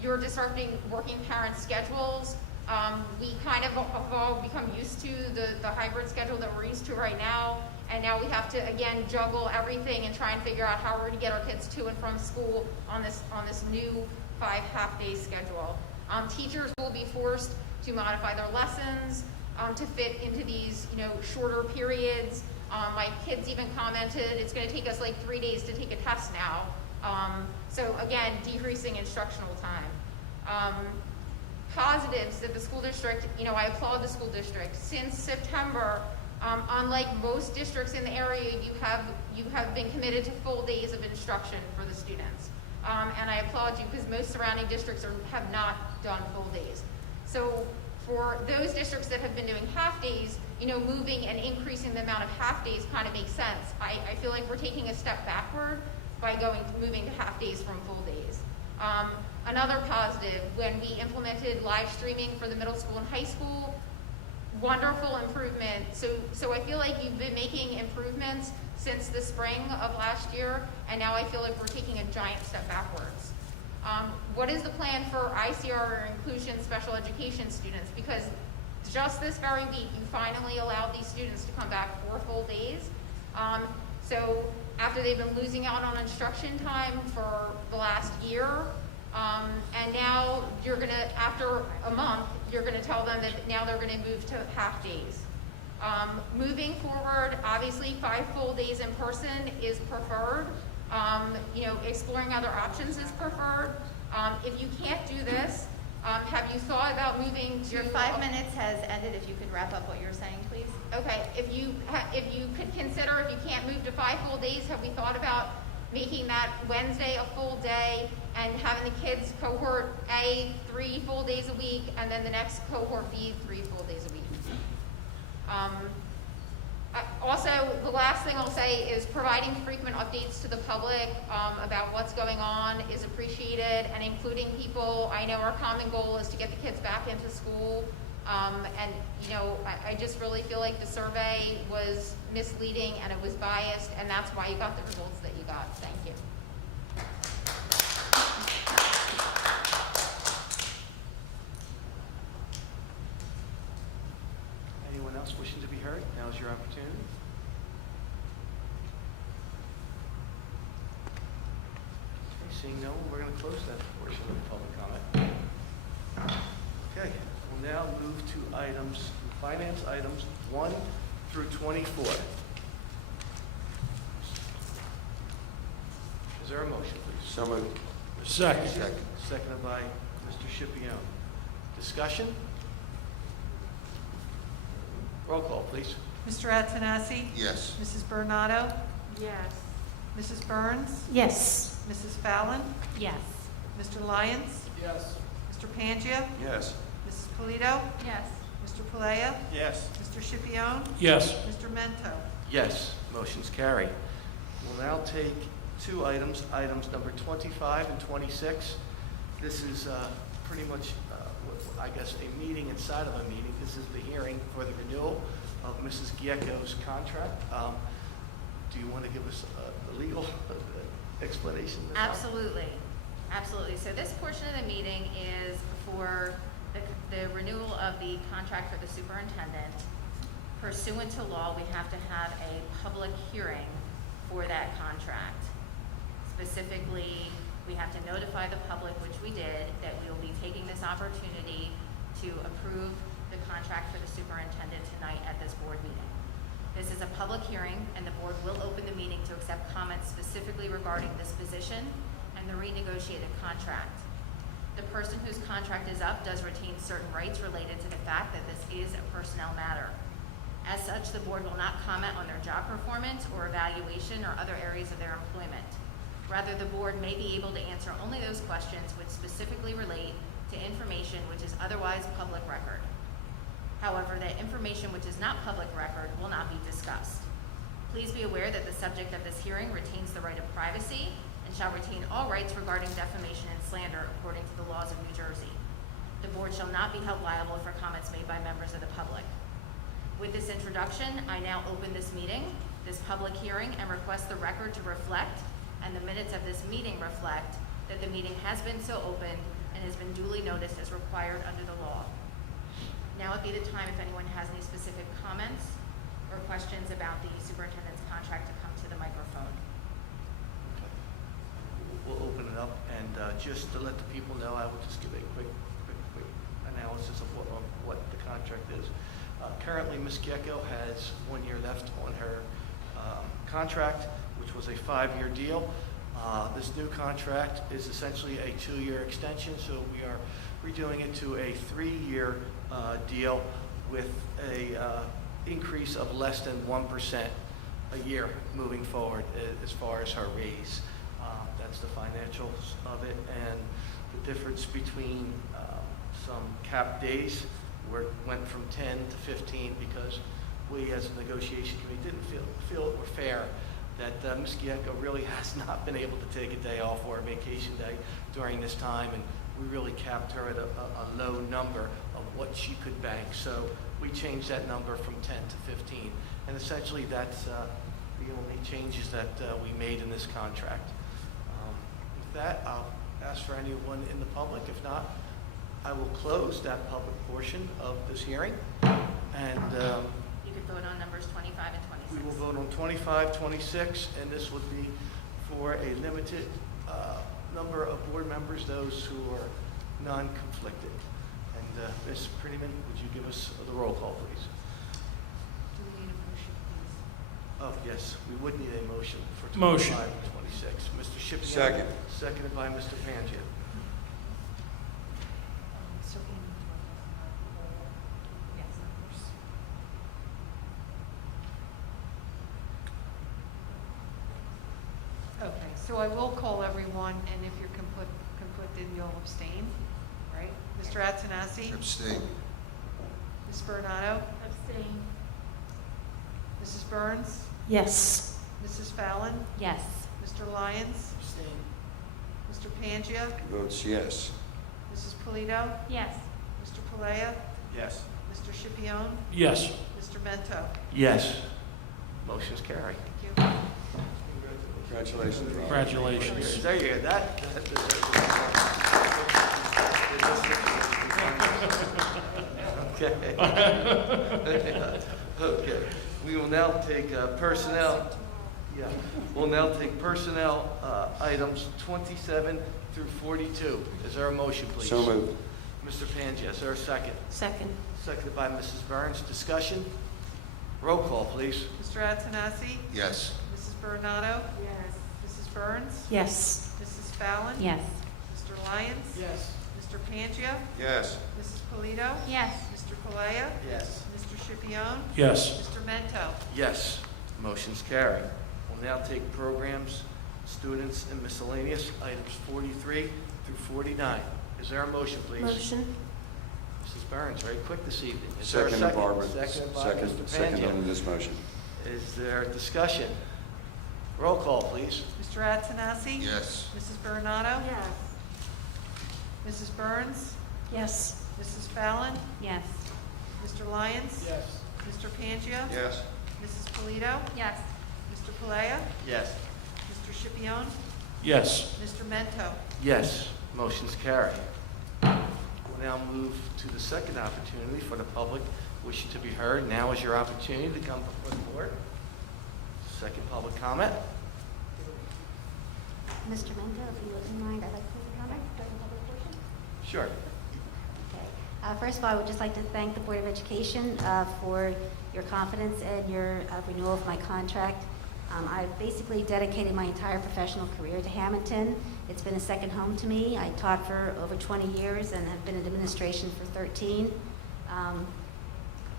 you're disrupting working parents' schedules. We kind of have all become used to the hybrid schedule that we're used to right now, and now we have to, again, juggle everything and try and figure out how we're going to get our kids to and from school on this new 5 half-day schedule. Teachers will be forced to modify their lessons to fit into these, shorter periods. My kids even commented it's going to take us like 3 days to take a test now. So again, decreasing instructional time. Positives that the school district, I applaud the school district. Since September, unlike most districts in the area, you have been committed to full days of instruction for the students. And I applaud you because most surrounding districts have not done full days. So for those districts that have been doing half days, moving and increasing the amount of half days kind of makes sense. I feel like we're taking a step backward by moving to half days from full days. Another positive, when we implemented live streaming for the middle school and high school, wonderful improvement. So I feel like you've been making improvements since the spring of last year, and now I feel like we're taking a giant step backwards. What is the plan for ICR or inclusion special education students? Because just this very week, you finally allowed these students to come back 4 full days. So after they've been losing out on instruction time for the last year, and now you're gonna, after a month, you're gonna tell them that now they're gonna move to half days. Moving forward, obviously 5 full days in person is preferred. Exploring other options is preferred. If you can't do this, have you thought about moving to... Your 5 minutes has ended. If you could wrap up what you're saying, please. Okay, if you could consider, if you can't move to 5 full days, have we thought about making that Wednesday a full day and having the kids cohort A 3 full days a week, and then the next cohort B 3 full days a week? Also, the last thing I'll say is providing frequent updates to the public about what's going on is appreciated, and including people. I know our common goal is to get the kids back into school, I just really feel like the survey was misleading and it was biased, and that's why you got the results that you got. Thank you. Anyone else wishing to be heard? Now's your opportunity. Okay, seeing no one, we're going to close that portion of the public comment. Okay, we'll now move to finance items 1 through 24. Is there a motion, please? So moved. Second. Seconded by Mr. Scipione. Discussion? Roll call, please. Mr. Attanassi? Yes. Mrs. Bernardo? Yes. Mrs. Burns? Yes. Mrs. Fallon? Yes. Mr. Lyons? Yes. Mr. Pangia? Yes. Mrs. Polito? Yes. Mr. Palea? Yes. Mr. Scipione? Yes. Mr. Mento? Yes, motion's carry. We'll now take 2 items, items number 25 and 26. This is pretty much, I guess, a meeting inside of a meeting. This is the hearing for the renewal of Mrs. Giecco's contract. Do you want to give us a legal explanation? Absolutely. Absolutely. So this portion of the meeting is for the renewal of the contract for the superintendent. Pursuant to law, we have to have a public hearing for that contract. Specifically, we have to notify the public, which we did, that we will be taking this opportunity to approve the contract for the superintendent tonight at this board meeting. This is a public hearing, and the board will open the meeting to accept comments specifically regarding this position and the renegotiated contract. The person whose contract is up does retain certain rights related to the fact that this is a personnel matter. As such, the board will not comment on their job performance or evaluation or other areas of their employment. Rather, the board may be able to answer only those questions which specifically relate to information which is otherwise public record. However, the information which is not public record will not be discussed. Please be aware that the subject of this hearing retains the right of privacy and shall retain all rights regarding defamation and slander according to the laws of New Jersey. The board shall not be held liable for comments made by members of the public. With this introduction, I now open this meeting, this public hearing, and request the record to reflect and the minutes of this meeting reflect that the meeting has been so open and has been duly noticed as required under the law. Now would be the time if anyone has any specific comments or questions about the superintendent's contract to come to the microphone. We'll open it up, and just to let the people know, I will just give a quick analysis of what the contract is. Currently, Ms. Giecco has 1 year left on her contract, which was a 5-year deal. This new contract is essentially a 2-year extension, so we are redoing it to a 3-year deal with a increase of less than 1% a year moving forward as far as her raise. That's the financials of it, and the difference between some cap days where it went from 10 to 15 because we as a negotiation committee didn't feel it were fair that Ms. Giecko really has not been able to take a day off or a vacation day during this time, and we really capped her at a low number of what she could bank. So we changed that number from 10 to 15, and essentially that's the only changes that we made in this contract. With that, I'll ask for anyone in the public. If not, I will close that public portion of this hearing, and You could vote on numbers 25 and 26. we will vote on 25, 26, and this would be for a limited number of board members, those who are non-conflicted. And Ms. Prettyman, would you give us the roll call, please? Do we need a motion, please? Oh, yes, we would need a motion for 25 Motion. and 26. Mr. Shipian. Second. Seconded by Mr. Pangia. Yes, of course. Okay, so I will call everyone, and if you're conflicted, you'll abstain, right? Mr. Attanassi? Abstain. Ms. Bernardo? Abstain. Mrs. Burns? Yes. Mrs. Fallon? Yes. Mr. Lyons? Abstain. Mr. Pangia? Votes yes. Mrs. Polito? Yes. Mr. Palea? Yes. Mr. Shipion? Yes. Mr. Mento? Yes. Motion's carried. Thank you. Congratulations, Rob. Congratulations. There you go. Okay. Okay. We will now take personnel. Yeah. We'll now take personnel items 27 through 42. Is there a motion, please? So moved. Mr. Pangia, is there a second? Second. Seconded by Mrs. Burns. Discussion? Roll call, please. Mr. Attanassi? Yes. Mrs. Bernardo? Yes. Mrs. Burns? Yes. Mrs. Fallon? Yes. Mr. Lyons? Yes. Mr. Pangia? Yes. Mrs. Polito? Yes. Mr. Palea? Yes. Mr. Shipion? Yes. Mr. Mento? Yes. Motion's carried. We'll now take programs, students, and miscellaneous items 43 through 49. Is there a motion, please? Motion. Mrs. Burns, very quick this evening. Is there a Second, Barbara. Second by Second, Mr. second Pangia. on this motion. Is there discussion? Roll call, please. Mr. Attanassi? Yes. Mrs. Bernardo? Yes. Mrs. Burns? Yes. Mrs. Fallon? Yes. Mr. Lyons? Yes. Mr. Pangia? Yes. Mrs. Polito? Yes. Mr. Palea? Yes. Mr. Shipion? Yes. Mr. Mento? Yes. Motion's carried. We'll now move to the second opportunity for the public wishing to be heard. Now is your opportunity to come before the board. Second public comment. Mr. Mento, if you wouldn't mind, I'd like to make a comment during the public portion. Sure. Okay. First of all, I would just like to thank the Board of Education for your confidence and your renewal of my contract. I've basically dedicated my entire professional career to Hammonton. It's been a second home to me. I taught for over 20 years and have been in administration for 13.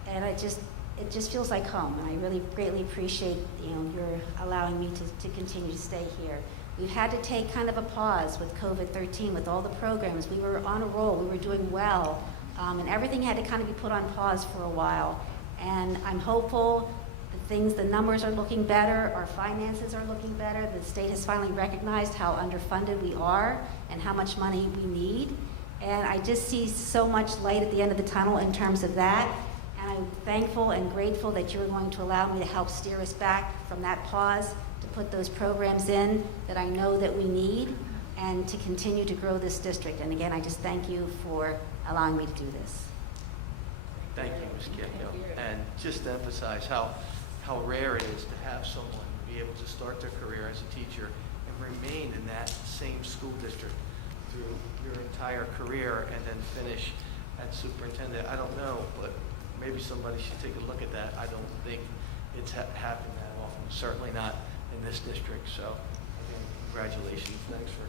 And it just feels like home, and I really greatly appreciate your allowing me to continue to stay here. We've had to take kind of a pause with COVID-13, with all the programs. We were on a roll, we were doing well, and everything had to kind of be put on pause for a while. And I'm hopeful the numbers are looking better, our finances are looking better. The state has finally recognized how underfunded we are and how much money we need. And I just see so much light at the end of the tunnel in terms of that. And I'm thankful and grateful that you're going to allow me to help steer us back from that pause, to put those programs in that I know that we need, and to continue to grow this district. And again, I just thank you for allowing me to do this. Thank you, Ms. Giecko. And just to emphasize how rare it is to have someone be able to start their career as a teacher and remain in that same school district through your entire career and then finish as superintendent. I don't know, but maybe somebody should take a look at that. I don't think it's happened that often, certainly not in this district. So, again, congratulations. Thanks for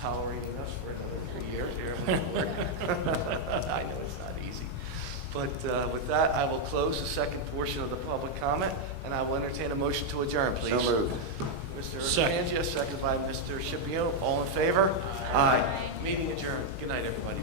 tolerating us for another 3 years here on the board. I know it's not easy. But with that, I will close the second portion of the public comment, and I will entertain a motion to adjourn, please. So moved. Mr. Second. Pangia, second by Mr. Scipio. All in favor? Aye. Meeting adjourned. Good night, everybody.